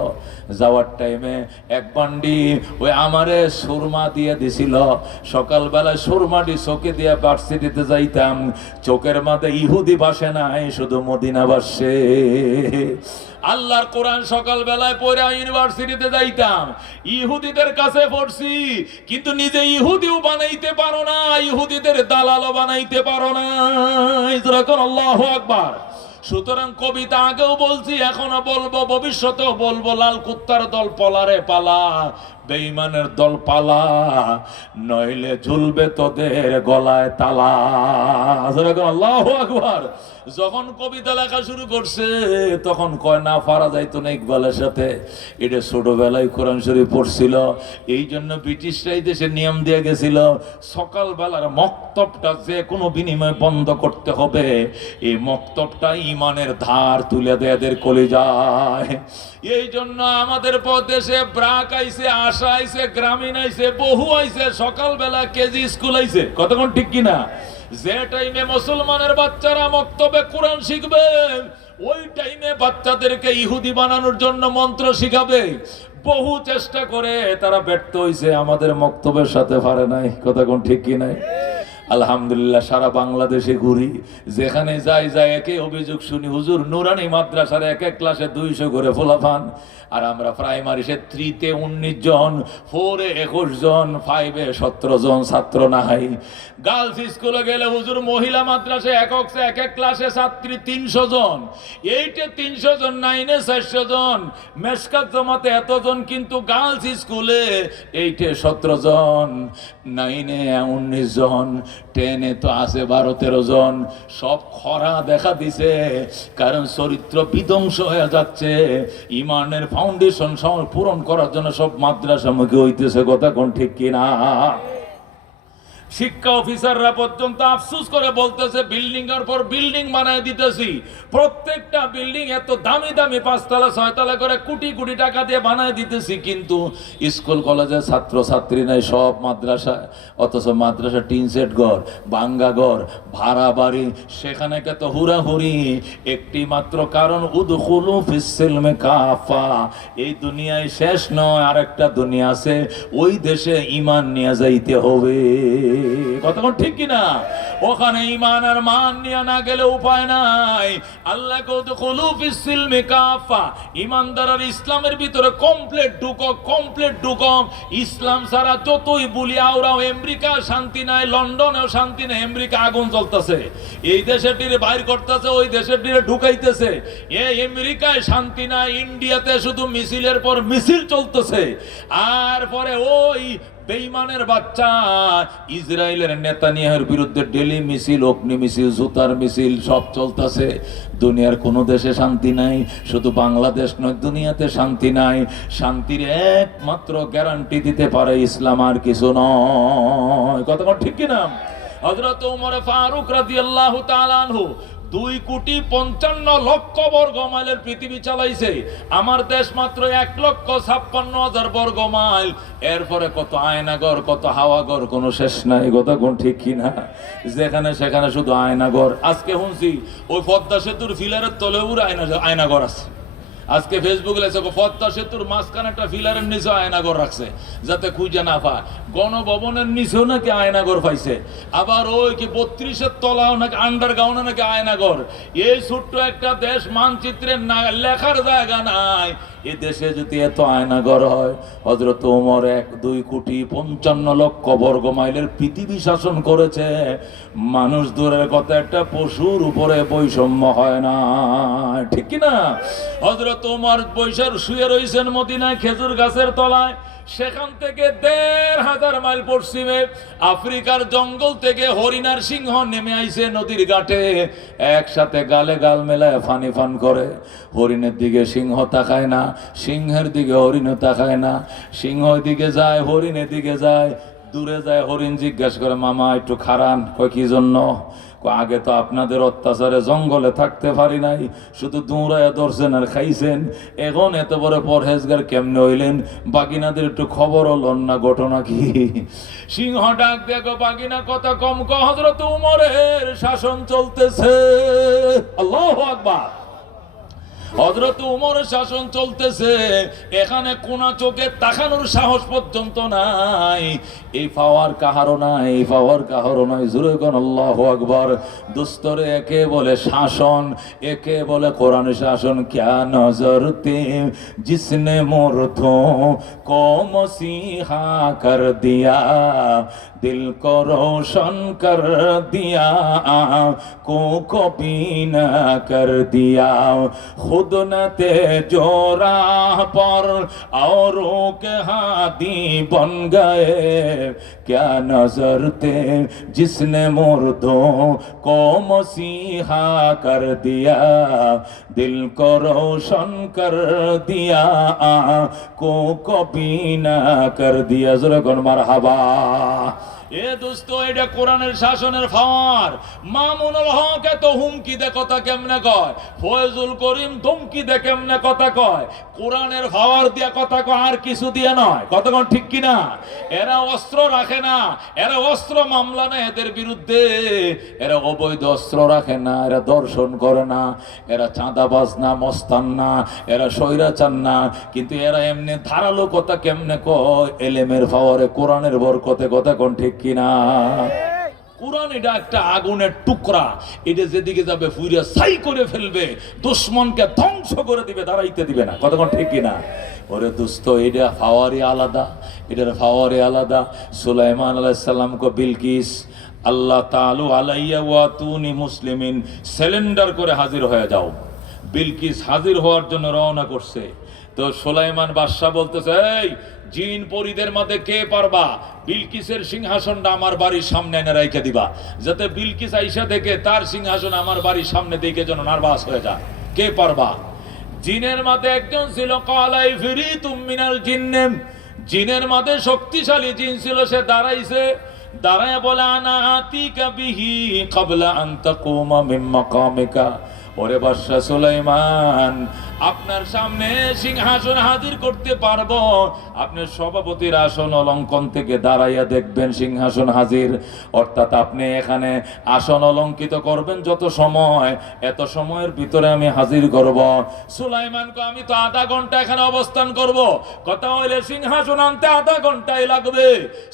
যাওয়ার টাইমে এক বান্ডি ওই আমারে সুরমা দিয়ে দিছিল। সকালবেলায় সুরমাটি চোখে দিয়ে ভার্সিটিতে যাইতাম, চোখের মাঝে ইহুদি ভাসে নাই, শুধু মদিনা ভাসে। আল্লাহর কোরআন সকালবেলায় পড়ে ইউনিভার্সিটিতে যাইতাম, ইহুদিদের কাছে পড়ছি, কিন্তু নিজে ইহুদিও বানাইতে পারো না, ইহুদিদের দালালও বানাইতে পারো না। আল্লাহু আকবার। সুতরাং কবিতা আগেও বলছি, এখনো বলবো, ভবিষ্যতেও বলবো, লাল কুত্তার দল পলারে পালা, বেঈমানের দল পালা, নইলে ঝুলবে তোদের গলায় তালা। আল্লাহু আকবার। যখন কবিতা লেখা শুরু করছে তখন কয় না পারা যাইতো না ইকবালের সাথে। এটা ছোটবেলায় কোরআন শরীফ পড়ছিল, এই জন্য ব্রিটিশরাই দেশে নিয়ম দিয়ে গেছিল সকালবেলার মক্তবটা যে কোনো বিনিময়ে বন্ধ করতে হবে। এই মক্তবটা ইমানের ধার তুলে দেয় এদের কলিজায়। এই জন্য আমাদের দেশে ব্রাক আইছে, আশা আইছে, গ্রামীণ আইছে, বহু আইছে, সকালবেলা কেজি স্কুল আইছে। কতক্ষণ ঠিক কিনা? যে টাইমে মুসলমানের বাচ্চারা মক্তবে কোরআন শিখবে, ওই টাইমে বাচ্চাদেরকে ইহুদি বানানোর জন্য মন্ত্র শিখাবে। বহু চেষ্টা করে তারা ব্যর্থ হইছে, আমাদের মক্তবের সাথে পারে নাই। কথা কোন ঠিক কি নাই? আলহামদুলিল্লাহ সারা বাংলাদেশে ঘুরি, যেখানে যাই যাই একে অভিযোগ শুনি, হুজুর নুরানি মাদ্রাসার এক এক ক্লাসে 200 করে ফলাফান, আর আমরা প্রাইমারিতে 3-তে 19 জন, 4-এ 21 জন, 5-এ 17 জন ছাত্র নাই। গার্লস স্কুলে গেলে হুজুর মহিলা মাদ্রাসায় এক এক ক্লাসে ছাত্রী 300 জন, 8-এ 300 জন, 9-এ 400 জন, মেশকাত জমাতে এতজন, কিন্তু গার্লস স্কুলে 8-এ 17 জন, 9-এ 19 জন, 10-এ তো আছে 12-13 জন। সব খরা দেখা দিছে, কারণ চরিত্র বিধ্বংস হয়ে যাচ্ছে। ইমানের ফাউন্ডেশন পূরণ করার জন্য সব মাদ্রাসামুখী হইতেছে। কথা কোন ঠিক কিনা? শিক্ষা অফিসাররা পর্যন্ত আফসোস করে বলতেছে বিল্ডিং এর পর বিল্ডিং বানায় দিতেছি, প্রত্যেকটা বিল্ডিং এত দামি দামি 5তলা 6তলা করে কোটি কোটি টাকা দিয়ে বানায় দিতেছি, কিন্তু স্কুল কলেজে ছাত্র ছাত্রী নাই, সব মাদ্রাসা। অথচ মাদ্রাসা টিন সেট ঘর, ভাঙ্গা ঘর, ভাড়া বাড়ি, সেখানে কত হুড়াহুড়ি। একটি মাত্র কারণ, উদখুলু ফিস সিলমি কাফা, এই দুনিয়ায় শেষ নয়, আরেকটা দুনিয়া আছে, ওই দেশে ঈমান নিয়ে যাইতে হবে। কতক্ষণ ঠিক কিনা? ওখানে ঈমান আর মান নিয়ে না গেলে উপায় নাই। আল্লাহ উদখুলু ফিস সিলমি কাফা, ঈমানদার আর ইসলামের ভিতরে কমপ্লিট ঢুকো। ইসলাম ছাড়া যতই বলি আওরাও, আমেরিকা শান্তি নাই, লন্ডনেও শান্তি নাই, আমেরিকা আগুন জ্বলতেছে, এই দেশেটির বাইর করতেছে, ওই দেশেটির ঢুকাইতেছে। এই আমেরিকায় শান্তি নাই, ইন্ডিয়াতে শুধু মিছিলের পর মিছিল চলতেছে। আর পরে ওই বেঈমানের বাচ্চা ইসরায়েলের নেতানিয়াহুর বিরুদ্ধে ডেলি মিছিল, অগ্নি মিছিল, জুতার মিছিল সব চলতেছে। দুনিয়ার কোনো দেশে শান্তি নাই, শুধু বাংলাদেশ নয়, দুনিয়াতে শান্তি নাই। শান্তির একমাত্র গ্যারান্টি দিতে পারে ইসলাম, আর কিছু নয়। কতক্ষণ ঠিক কিনা? হযরত ওমর ফারুক রাদিয়াল্লাহু তাআলা আনহু 2,55,00,000 বর্গ মাইলের পৃথিবী চালাইছে, আমার দেশ মাত্র 1,56,000 বর্গ মাইল। এরপরে কত আয়নাগর, কত হাওয়াগর, কোনো শেষ নাই। কথা কোন ঠিক কিনা? যেখানে সেখানে শুধু আয়নাগর। আজকে শুনছি ওই পদ্মা সেতুর ফিলারের তলেও আয়নাগর আছে। আজকে ফেসবুকে লেখছে পদ্মা সেতুর মাঝখানে একটা ফিলারের নিচে আয়নাগর রাখছে যাতে খুঁজে না পায়। গণভবনের নিচেও নাকি আয়নাগর পাইছে। আবার ওই কি 32-এর তলাও নাকি আন্ডারগ্রাউন্ডে নাকি আয়নাগর। এই ছোট্ট একটা দেশ, মানচিত্রের না লেখার জায়গা নাই। এ দেশে যদি এত আয়নাগর হয়, হযরত ওমর 2,55,00,000 বর্গ মাইলের পৃথিবী শাসন করেছে। মানুষ দূরের কথা, একটা পশুর উপরে বৈষম্য হয় না, ঠিক কিনা? হযরত ওমর বৈশার শুয়ে রয়েছেন মদিনায় খেজুর গাছের তলায়। সেখান থেকে 1,500 মাইল পশ্চিমে আফ্রিকার জঙ্গল থেকে হরিণার সিংহ নেমে আইছে নদীর ঘাটে। একসাথে গালে গাল মেলায় ফানি ফান করে। হরিণের দিকে সিংহ তাকায় না, সিংহের দিকে হরিণও তাকায় না। সিংহ দিকে যায়, হরিণের দিকে যায়। দূরে যায়, হরিণ জিজ্ঞাসা করে, মামা একটু খারান। কয় কি জন্য? আগে তো আপনাদের অত্যাচারে জঙ্গলে থাকতে পারি নাই, শুধু দৌড়ায় ধরছেন আর খাইছেন। এখন এত বড় পরহেজগার কেমনে হইলেন? বাগিনাদের একটু খবর হল না, ঘটনা কি? সিংহ ডাক দেখো, বাগিনা কথা কম ক, হযরত উমরের শাসন চলতেছে। আল্লাহু আকবার। হযরত উমরের শাসন চলতেছে, এখানে কোনা চোখে তাকানোর সাহস পর্যন্ত নাই। এই পাওয়ার কাহারও নাই, এই পাওয়ার কাহারও নাই। জোরে কোন আল্লাহু আকবার। দুস্তরে একে বলে শাসন, একে বলে কোরআন শাসন। ক্যা নজরতে জিসনে মুরথো কো মসিহা কর দিয়া, দিল কো রোশন কর দিয়া, को कभी न कर दिया। खुद न थे जो राह पर औरों के हाथी बन गए। क्या नजर थे जिसने मुर्दों को मसीहा कर दिया, दिल को रोशन कर दिया, को कभी न कर दिया। जरा कौन मरहबा। এ দোস্ত, এটা কোরআনের শাসনের ফাওয়ার। মামুনুল হক এত হুমকি দে কথা কেমনে কয়? ফয়জুল করিম ধমকি দে কেমনে কথা কয়? কোরআনের ফাওয়ার দিয়া কথা কয়, আর কিছু দিয়া নয়। কতক্ষণ ঠিক কিনা? এরা অস্ত্র রাখে না, এরা অস্ত্র মামলা নেয় এদের বিরুদ্ধে। এরা অবৈধ অস্ত্র রাখে না, এরা দর্শন করে না, এরা চাঁদাবাজ না, মস্তান না, এরা স্বৈরাচার না। কিন্তু এরা এমনি ধারালো কথা কেমনে কয়? এলেমের ফাওয়ারে, কোরআনের বরকতে। কথা কোন ঠিক কিনা? কোরআন এটা একটা আগুনের টুকরা, এটা যেদিকে যাবে ফুইরা ছাই করে ফেলবে, দুশমনকে ধ্বংস করে দিবে, দাঁড়াইতে দিবে না। কতক্ষণ ঠিক কিনা? ওরে দোস্ত, এটা ফাওয়ারই আলাদা, এটার ফাওয়ারই আলাদা। সুলাইমান আলাইহিস সালাম কো বিলকিস, আল্লাহ তাআলা আলাইয়া ওয়া তুনি মুসলিমিন, সিলিন্ডার করে হাজির হয়ে যাও। বিলকিস হাজির হওয়ার জন্য রওনা করছে। তো সুলাইমান বাদশা বলতেছে, এই জিন পরীদের মধ্যে কে পারবা বিলকিসের সিংহাসনটা আমার বাড়ির সামনে এনে রেখে দিবা, যাতে বিলকিস আইসা দেখে তার সিংহাসন আমার বাড়ির সামনে দেখে যেন নার্ভাস হয়ে যায়। কে পারবা? জিনের মধ্যে একজন ছিল, কালাই ফিরিতুম মিনাল জিন্নে, জিনের মধ্যে শক্তিশালী জিন ছিল। সে দাঁড়াইছে, দাঁড়ায় বলে, আনা আতিকা বিহি ক্বাবলা আন তাকুমা মিন মাকামিকা। ওরে বাদশা সুলাইমান, আপনার সামনে সিংহাসন হাজির করতে পারবো। আপনার সভাপতির আসন অলঙ্কন থেকে দাঁড়াইয়া দেখবেন সিংহাসন হাজির। অর্থাৎ আপনি এখানে আসন অলঙ্কিত করবেন যত সময়, এত সময়ের ভিতরে আমি হাজির করব। সুলাইমানকে, আমি তো আধা ঘন্টা এখানে অবস্থান করব। কথা হইলে সিংহাসন আনতে আধা ঘন্টাই লাগবে।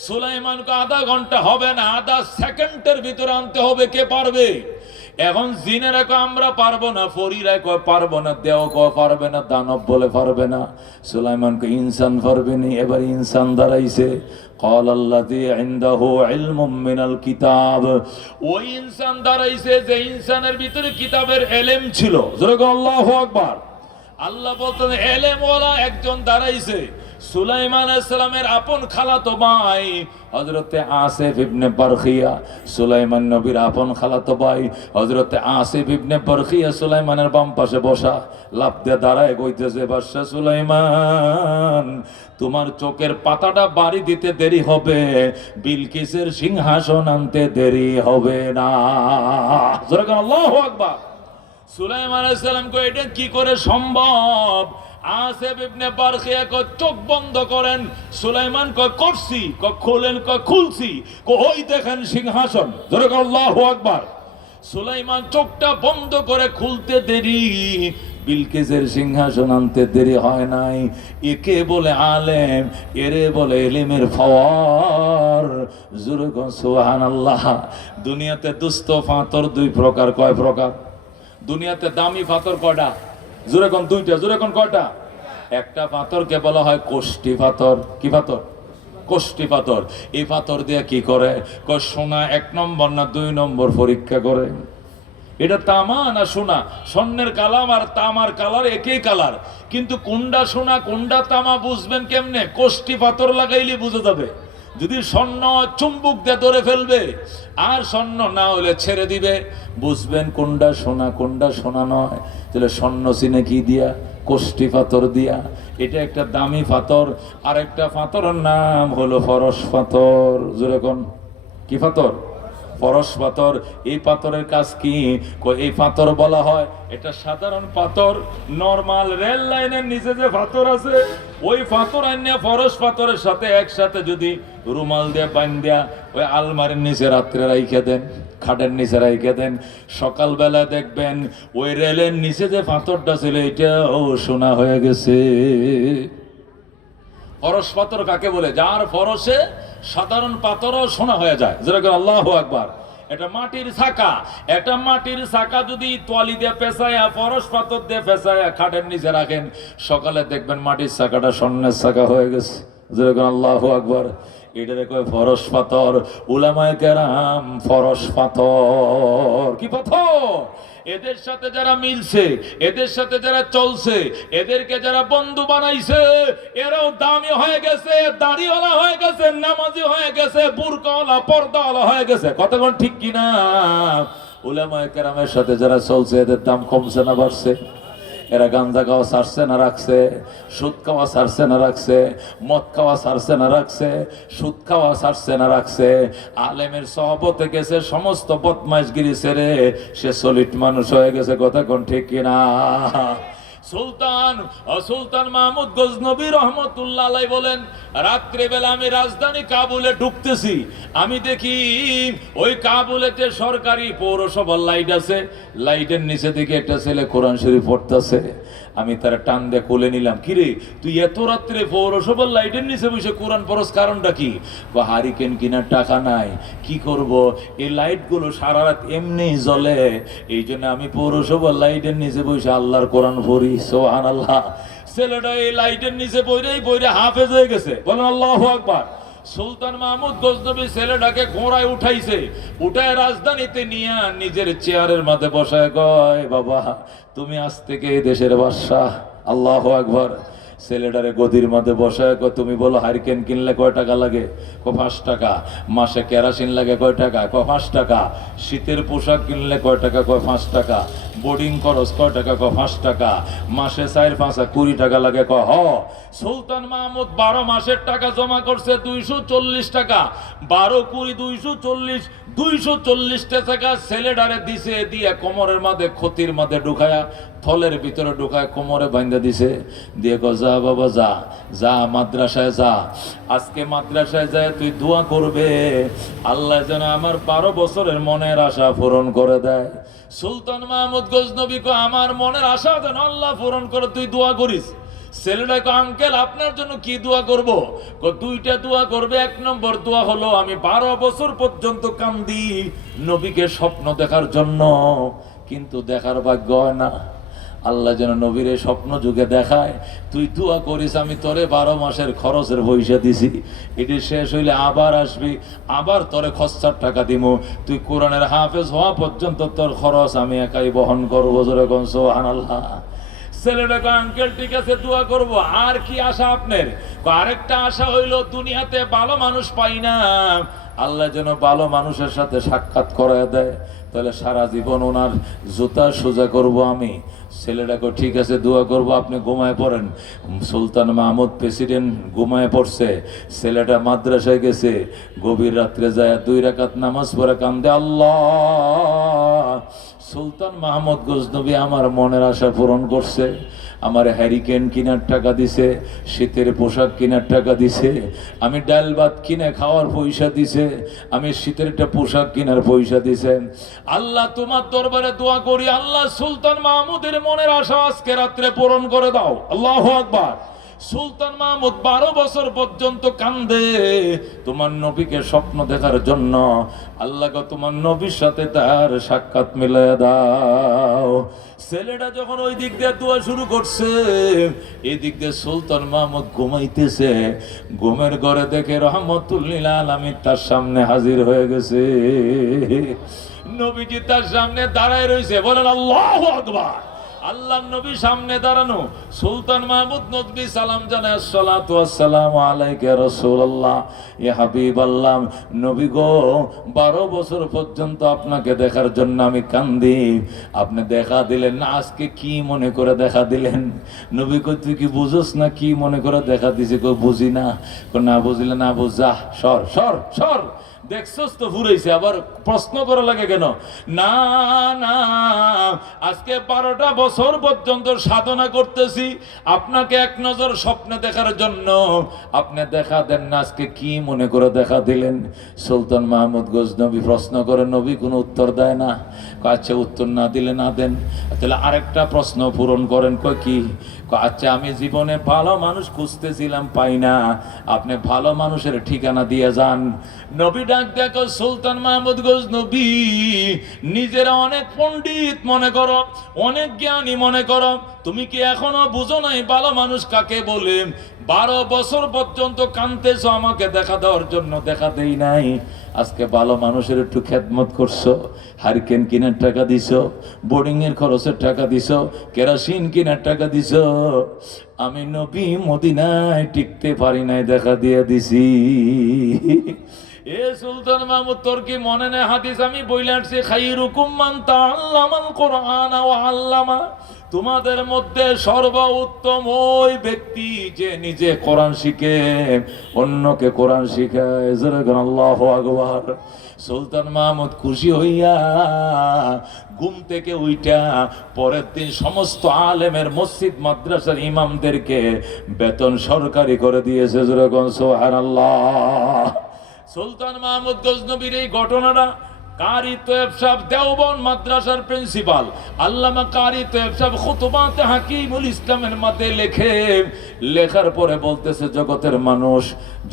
সুলাইমানকে আধা ঘন্টা হবে না, আধা সেকেন্ডের ভিতরে আনতে হবে। কে পারবে? এখন জিনেরা কয় আমরা পারবো না, ফরিরা কয় পারবো না, দেও কয় পারবে না, দানব বলে পারবে না। সুলাইমানকে ইনসান পারবে না। এবার ইনসান দাঁড়াইছে। قال الذي عنده علم من الكتاب, ওই ইনসান দাঁড়াইছে যে ইনসানের ভিতরে কিতাবের ইলম ছিল। জোরে বলো আল্লাহু আকবার। আল্লাহ বলতেন এলেমওয়ালা একজন দাঁড়াইছে। সুলাইমান আলাইহিস সালামের আপন খালাতো ভাই হযরতে আসিফ ইবনে বারখিয়া, সুলাইমান নবীর আপন খালাতো ভাই হযরতে আসিফ ইবনে বারখিয়া সুলাইমানের বাম পাশে বসা, লাফ দিয়ে দাঁড়ায় কইতেছে, বাদশা সুলাইমান, তোমার চোখের পাতাটা বাড়ি দিতে দেরি হবে, বিলকিসের সিংহাসন আনতে দেরি হবে না। জোরে বলেন আল্লাহু আকবার। সুলাইমান আলাইহিস সালাম কয় এটা কি করে সম্ভব? আসিফ ইবনে বারখিয়া কয় চোখ বন্ধ করেন। সুলাইমান কয় করছি, কয় খোলেন, কয় খুলছি, কয় ওই দেখেন সিংহাসন। জোরে কয় আল্লাহু আকবার। সুলাইমান চোখটা বন্ধ করে খুলতে দেরি, বিলকিসের সিংহাসন আনতে দেরি হয় নাই। একে বলে আলেম, এরে বলে ইলমের পাওয়ার। জোরে কয় সুবহানাল্লাহ। দুনিয়াতে দুস্থ পাথর দুই প্রকার। কয় প্রকার? দুনিয়াতে দামি পাথর কয়টা? জোরে কোন? দুইটা। জোরে কোন? কয়টা? একটা পাথরকে বলা হয় কোষ্টি পাথর। কি পাথর? কোষ্টি পাথর। এই পাথর দিয়ে কি করে? কয় সোনা 1 নম্বর না 2 নম্বর পরীক্ষা করে। এটা তামা না সোনা? স্বর্ণের কালাম আর তামার কালার একই কালার, কিন্তু কোনটা সোনা কোনটা তামা বুঝবেন কেমনে? কোষ্টি পাথর লাগাইলে বুঝে যাবে। যদি স্বর্ণ চুম্বুক দিয়ে ধরে ফেলবে, আর স্বর্ণ না হলে ছেড়ে দিবে, বুঝবেন কোনটা সোনা কোনটা সোনা নয়। তাহলে স্বর্ণ চিনে কি দিয়া? কোষ্টি পাথর দিয়া। এটা একটা দামি পাথর। আর একটা পাথরের নাম হলো ফরস পাথর। জোরে কোন? কি পাথর? পরশ পাথর। এই পাথরের কাজ কি? এই পাথর বলা হয় এটা সাধারণ পাথর। নরমাল রেল লাইনের নিচে যে পাথর আছে, ওই পাথর আইনা পরশ পাথরের সাথে একসাথে যদি রুমাল দিয়ে বান্ধা ওই আলমারির নিচে রাত্রে রাইখে দেন, খাটের নিচে রাইখে দেন, সকালবেলা দেখবেন ওই রেলের নিচে যে পাথরটা ছিল এটাও সোনা হয়ে গেছে। পরশ পাথর কাকে বলে? যার পরশে সাধারণ পাথরও সোনা হয়ে যায়। যেরকম আল্লাহু আকবার। এটা মাটির চাকা। একটা মাটির চাকা যদি তোয়ালি দিয়ে পেঁচায়া, পরশ পাথর দিয়ে পেঁচায়া খাটের নিচে রাখেন, সকালে দেখবেন মাটির চাকাটা স্বর্ণের চাকা হয়ে গেছে। যেরকম আল্লাহু আকবার। এটারে কয় ফরস পাথর। উলামায়ে কেরাম ফরস পাথর। কি পাথর? এদের সাথে যারা মিলছে, এদের সাথে যারা চলছে, এদেরকে যারা বন্ধু বানাইছে, এরাও দামি হয়ে গেছে, দাড়িওয়ালা হয়ে গেছে, নামাজি হয়ে গেছে, বুরকাওয়ালা পর্দাওয়ালা হয়ে গেছে। কতক্ষণ ঠিক কিনা? উলামায়ে কেরামের সাথে যারা চলছে এদের দাম কমছে না বাড়ছে? এরা গাঁজা খাওয়া ছাড়ছে না রাখছে? সুদ খাওয়া ছাড়ছে না রাখছে? মদ খাওয়া ছাড়ছে না রাখছে? সুদ খাওয়া ছাড়ছে না রাখছে? আলেমের সহবতে গেছে, সমস্ত বদমাইশগিরি ছেড়ে সে সলিড মানুষ হয়ে গেছে। কথা কোন ঠিক কিনা? সুলতান মাহমুদ গজনবী রহমতুল্লাহ আলাইহি বলেন, রাত্রে বেলা আমি রাজধানী কাবুলে ঢুকতেছি, আমি দেখি ওই কাবুলেতে সরকারি পৌরসভার লাইট আছে, লাইটের নিচে দিকে একটা ছেলে কোরআন শরীফ পড়তেছে। আমি তার টান দিয়ে কোলে নিলাম, কিরে তুই এত রাত্রে পৌরসভার লাইটের নিচে বসে কোরআন পড়স, কারণটা কি? হারিকেন কিনার টাকা নাই, কি করব, এই লাইটগুলো সারা রাত এমনি জ্বলে, এই জন্য আমি পৌরসভার লাইটের নিচে বসে আল্লাহর কোরআন পড়ি। সুবহানাল্লাহ। ছেলেটা এই লাইটের নিচে বইরে হাফেজ হয়ে গেছে। বলেন আল্লাহু আকবার। সুলতান মাহমুদ গজনবী ছেলেটাকে ঘোড়ায় উঠাইছে, উঠায় রাজধানীতে নিয়ে নিজের চেয়ারের মাঝে বসায় কয়, বাবা তুমি আজ থেকে এই দেশের বাদশাহ। আল্লাহু আকবার। ছেলেটারে গদির মধ্যে বসায় কয়, তুমি বলো হারিকেন কিনলে কয় টাকা লাগে? 5 টাকা। মাসে কেরাসিন লাগে কয় টাকা? 5 টাকা। শীতের পোশাক কিনলে কয় টাকা? 5 টাকা। বোর্ডিং খরচ কয় টাকা? 5 টাকা। মাসে 4-5 20 টাকা লাগে। সুলতান মাহমুদ 12 মাসের টাকা জমা করছে 240 টাকা। 12-20 240, 240 টাকা ছেলেটারে দিছে, দিয়ে কোমরের মাঝে ক্ষতির মাঝে ঢুকায়া, থলের ভিতরে ঢুকায় কোমরে বাঁধা দিছে, দিয়ে যা বাবা যা, যা মাদ্রাসায় যা, আজকে মাদ্রাসায় যায় তুই দোয়া করবে আল্লাহ যেন আমার 12 বছরের মনের আশা পূরণ করে দেয়। সুলতান মাহমুদ গজনবী কো, আমার মনের আশা যেন আল্লাহ পূরণ করে, তুই দোয়া করিস। ছেলেটাকে, আঙ্কেল আপনার জন্য কি দোয়া করব? 2টা দোয়া করবে। 1 নম্বর দোয়া হলো, আমি 12 বছর পর্যন্ত কান্দি নবীকে স্বপ্ন দেখার জন্য, কিন্তু দেখার ভাগ্য হয় না। আল্লাহ যেন নবীর স্বপ্ন যুগে দেখায়। তুই দোয়া করিস, আমি তোরে 12 মাসের খরচের পয়সা দিছি, এটি শেষ হইলে আবার আসবি, আবার তোরে খরচার টাকা দিব, তুই কোরআনের হাফেজ হওয়া পর্যন্ত তোর খরচ আমি একাই বহন করবো। যেরকম সুবহানাল্লাহ। ছেলেটাকে, আঙ্কেল ঠিক আছে দোয়া করব, আর কি আশা আপনার? আরেকটা আশা হইলো, দুনিয়াতে ভালো মানুষ পাই না, আল্লাহ যেন ভালো মানুষের সাথে সাক্ষাৎ করায় দেয়, তাহলে সারা জীবন ওনার জুতা সোজা করব আমি। ছেলেটাকে, ঠিক আছে দোয়া করব, আপনি ঘুমায় পড়েন। সুলতান মাহমুদ প্রেসিডেন্ট ঘুমায় পড়ছে, ছেলেটা মাদ্রাসায় গেছে, গভীর রাত্রে যায় 2 রাকাত নামাজ পড়ে কান্দে, আল্লাহ সুলতান মাহমুদ গজনবী আমার মনের আশা পূরণ করছে। আমার হ্যারিকেন কেনার টাকা দিছে, শীতের পোশাক কেনার টাকা দিছে, আমি ডাল ভাত কিনে খাওয়ার পয়সা দিছে, আমি শীতের একটা পোশাক কেনার পয়সা দিছে। আল্লাহ তোমার দরবারে দোয়া করি, আল্লাহ সুলতান মাহমুদের মনের আশা আজকে রাত্রে পূরণ করে দাও। আল্লাহু আকবার। সুলতান মাহমুদ 12 বছর পর্যন্ত কান্দে তোমার নবীকে স্বপ্ন দেখার জন্য। আল্লাহ গো তোমার নবীর সাথে তার সাক্ষাৎ মিলাইয়া দাও। ছেলেটা যখন ওই দিক দিয়ে দোয়া শুরু করছে, এই দিক দিয়ে সুলতান মাহমুদ ঘুমাইতেছে। ঘুমের ঘরে দেখে রহমতুল লিল আলামিন তার সামনে হাজির হয়ে গেছে। নবীজি তার সামনে দাঁড়ায় রয়েছে। বলেন আল্লাহু আকবার। আল্লাহ নবী সামনে দাঁড়ানো। সুলতান মাহমুদ নবী সালাম জানায়, আসসালাতু ওয়াসসালামু আলাইকা রাসূলুল্লাহ, ইয়া হাবিবাল্লাহ। নবী গো, 12 বছর পর্যন্ত আপনাকে দেখার জন্য আমি কান্দি, আপনি দেখা দিলেন না, আজকে কি মনে করে দেখা দিলেন? নবী কই, তুই কি বুঝোস না কি মনে করে দেখা দিছে? কই বুঝি না। কই না বুঝলে না বুঝা, সর সর সর। দেখছস তো ফুরাইছে, আবার প্রশ্ন করা লাগে কেন? না না, আজকে 12টা বছর পর্যন্ত সাধনা করতেছি আপনাকে এক নজর স্বপ্নে দেখার জন্য, আপনি দেখা দেন না, আজকে কি মনে করে দেখা দিলেন? সুলতান মাহমুদ গজনবী প্রশ্ন করে, নবী কোনো উত্তর দেয় না। আচ্ছা, উত্তর না দিলে না দেন, তাহলে আরেকটা প্রশ্ন পূরণ করেন। কই কি? আচ্ছা, আমি জীবনে ভালো মানুষ খুঁজতেছিলাম, পাই না, আপনি ভালো মানুষের ঠিকানা দিয়ে যান। নবী ডাক দেখো, সুলতান মাহমুদ গজনবী নিজেরা অনেক পণ্ডিত মনে করো, অনেক জ্ঞানী মনে করো, তুমি কি এখনো বুঝো নাই ভালো মানুষ কাকে বলে? 12 বছর পর্যন্ত কাঁদতেছো আমাকে দেখা দেওয়ার জন্য, দেখা দেই নাই। আজকে ভালো মানুষের একটু খেদমত করছো, হারিকেন কিনার টাকা দিছো, বোর্ডিং এর খরচের টাকা দিছো, কেরোসিন কিনার টাকা দিছো। আমি নবী মদিনায় টিকতে পারি নাই, দেখা দিয়ে দিছি। এ সুলতান মাহমুদ, তোর কি মনে নেই হাদিস আমি বইলে আসছি, খাইরুকুম মান তাআল্লামাল কুরআন ওয়া আল্লামা, তোমাদের মধ্যে সর্বোত্তম ওই ব্যক্তি যে নিজে কোরআন শিখে অন্যকে কোরআন শিখায়। আল্লাহু আকবার। সুলতান মাহমুদ খুশি হইয়া ঘুম থেকে উইটা পরের দিন সমস্ত আলেমের মসজিদ মাদ্রাসার ইমামদেরকে বেতন সরকারি করে দিয়েছে। সুবহানাল্লাহ। সুলতান মাহমুদ গজনবীর এই ঘটনাটা কারি তোয়েব সাহেব দেওবন্দ মাদ্রাসার প্রিন্সিপাল আল্লামা কারি তোয়েব সাহেব খুতবাতে হাকিমুল ইসলামের মধ্যে লেখে, লেখার পরে বলতেছে, জগতের মানুষ,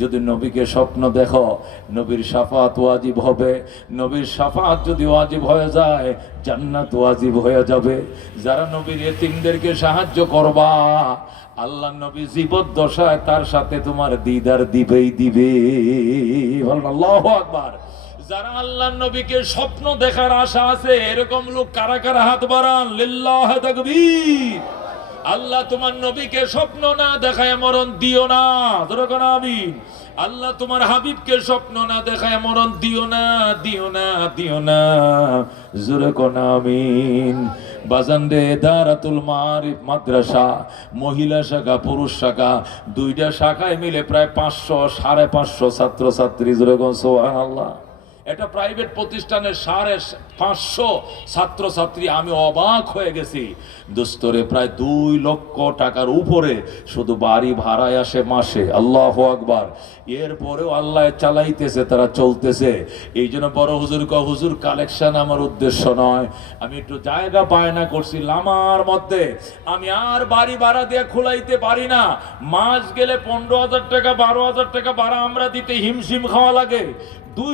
যদি নবীকে স্বপ্ন দেখো, নবীর শাফাত ওয়াজিব হবে। নবীর শাফাত যদি ওয়াজিব হয়ে যায়, জান্নাত ওয়াজিব হয়ে যাবে। যারা নবীর এতিমদেরকে সাহায্য করবা, আল্লাহ নবী জীবদ্দশায় তার সাথে তোমার দিদার দিবেই দিবে। আল্লাহু আকবার। যারা আল্লাহ নবীকে স্বপ্ন দেখার আশা আছে, এরকম লোক কারা কারা হাত বাড়ান? লিল্লাহ তাকবীর। আল্লাহ তোমার নবীকে স্বপ্ন না দেখায় মরণ দিও না, যেরকম আমিন। আল্লাহ তোমার হাবিবকে স্বপ্ন না দেখায় মরণ দিও না, দিও না, দিও না, যেরকম আমিন। বাজানরে, ইদারাতুল মাআরিফ মাদ্রাসা মহিলা শাখা পুরুষ শাখা দুইটা শাখায় মিলে প্রায় 500 550 ছাত্রছাত্রী। যেরকম সুবহানাল্লাহ। এটা প্রাইভেট প্রতিষ্ঠানের 550 ছাত্রছাত্রী। আমি অবাক হয়ে গেছি দোস্তরে, প্রায় 2 লক্ষ টাকার উপরে শুধু বাড়ি ভাড়ায় আসে মাসে। আল্লাহু আকবার। এরপরেও আল্লাহ চালাইতেছে, তারা চলতেছে। এই জন্য বড় হুজুর হুজুর কালেকশন আমার উদ্দেশ্য নয়, আমি একটু জায়গা বায়না করছি লামার মধ্যে, আমি আর বাড়ি ভাড়া দিয়ে খোলাইতে পারি না। মাস গেলে 15,000 টাকা 12,000 টাকা ভাড়া আমরা দিতে হিমশিম খাওয়া লাগে। 2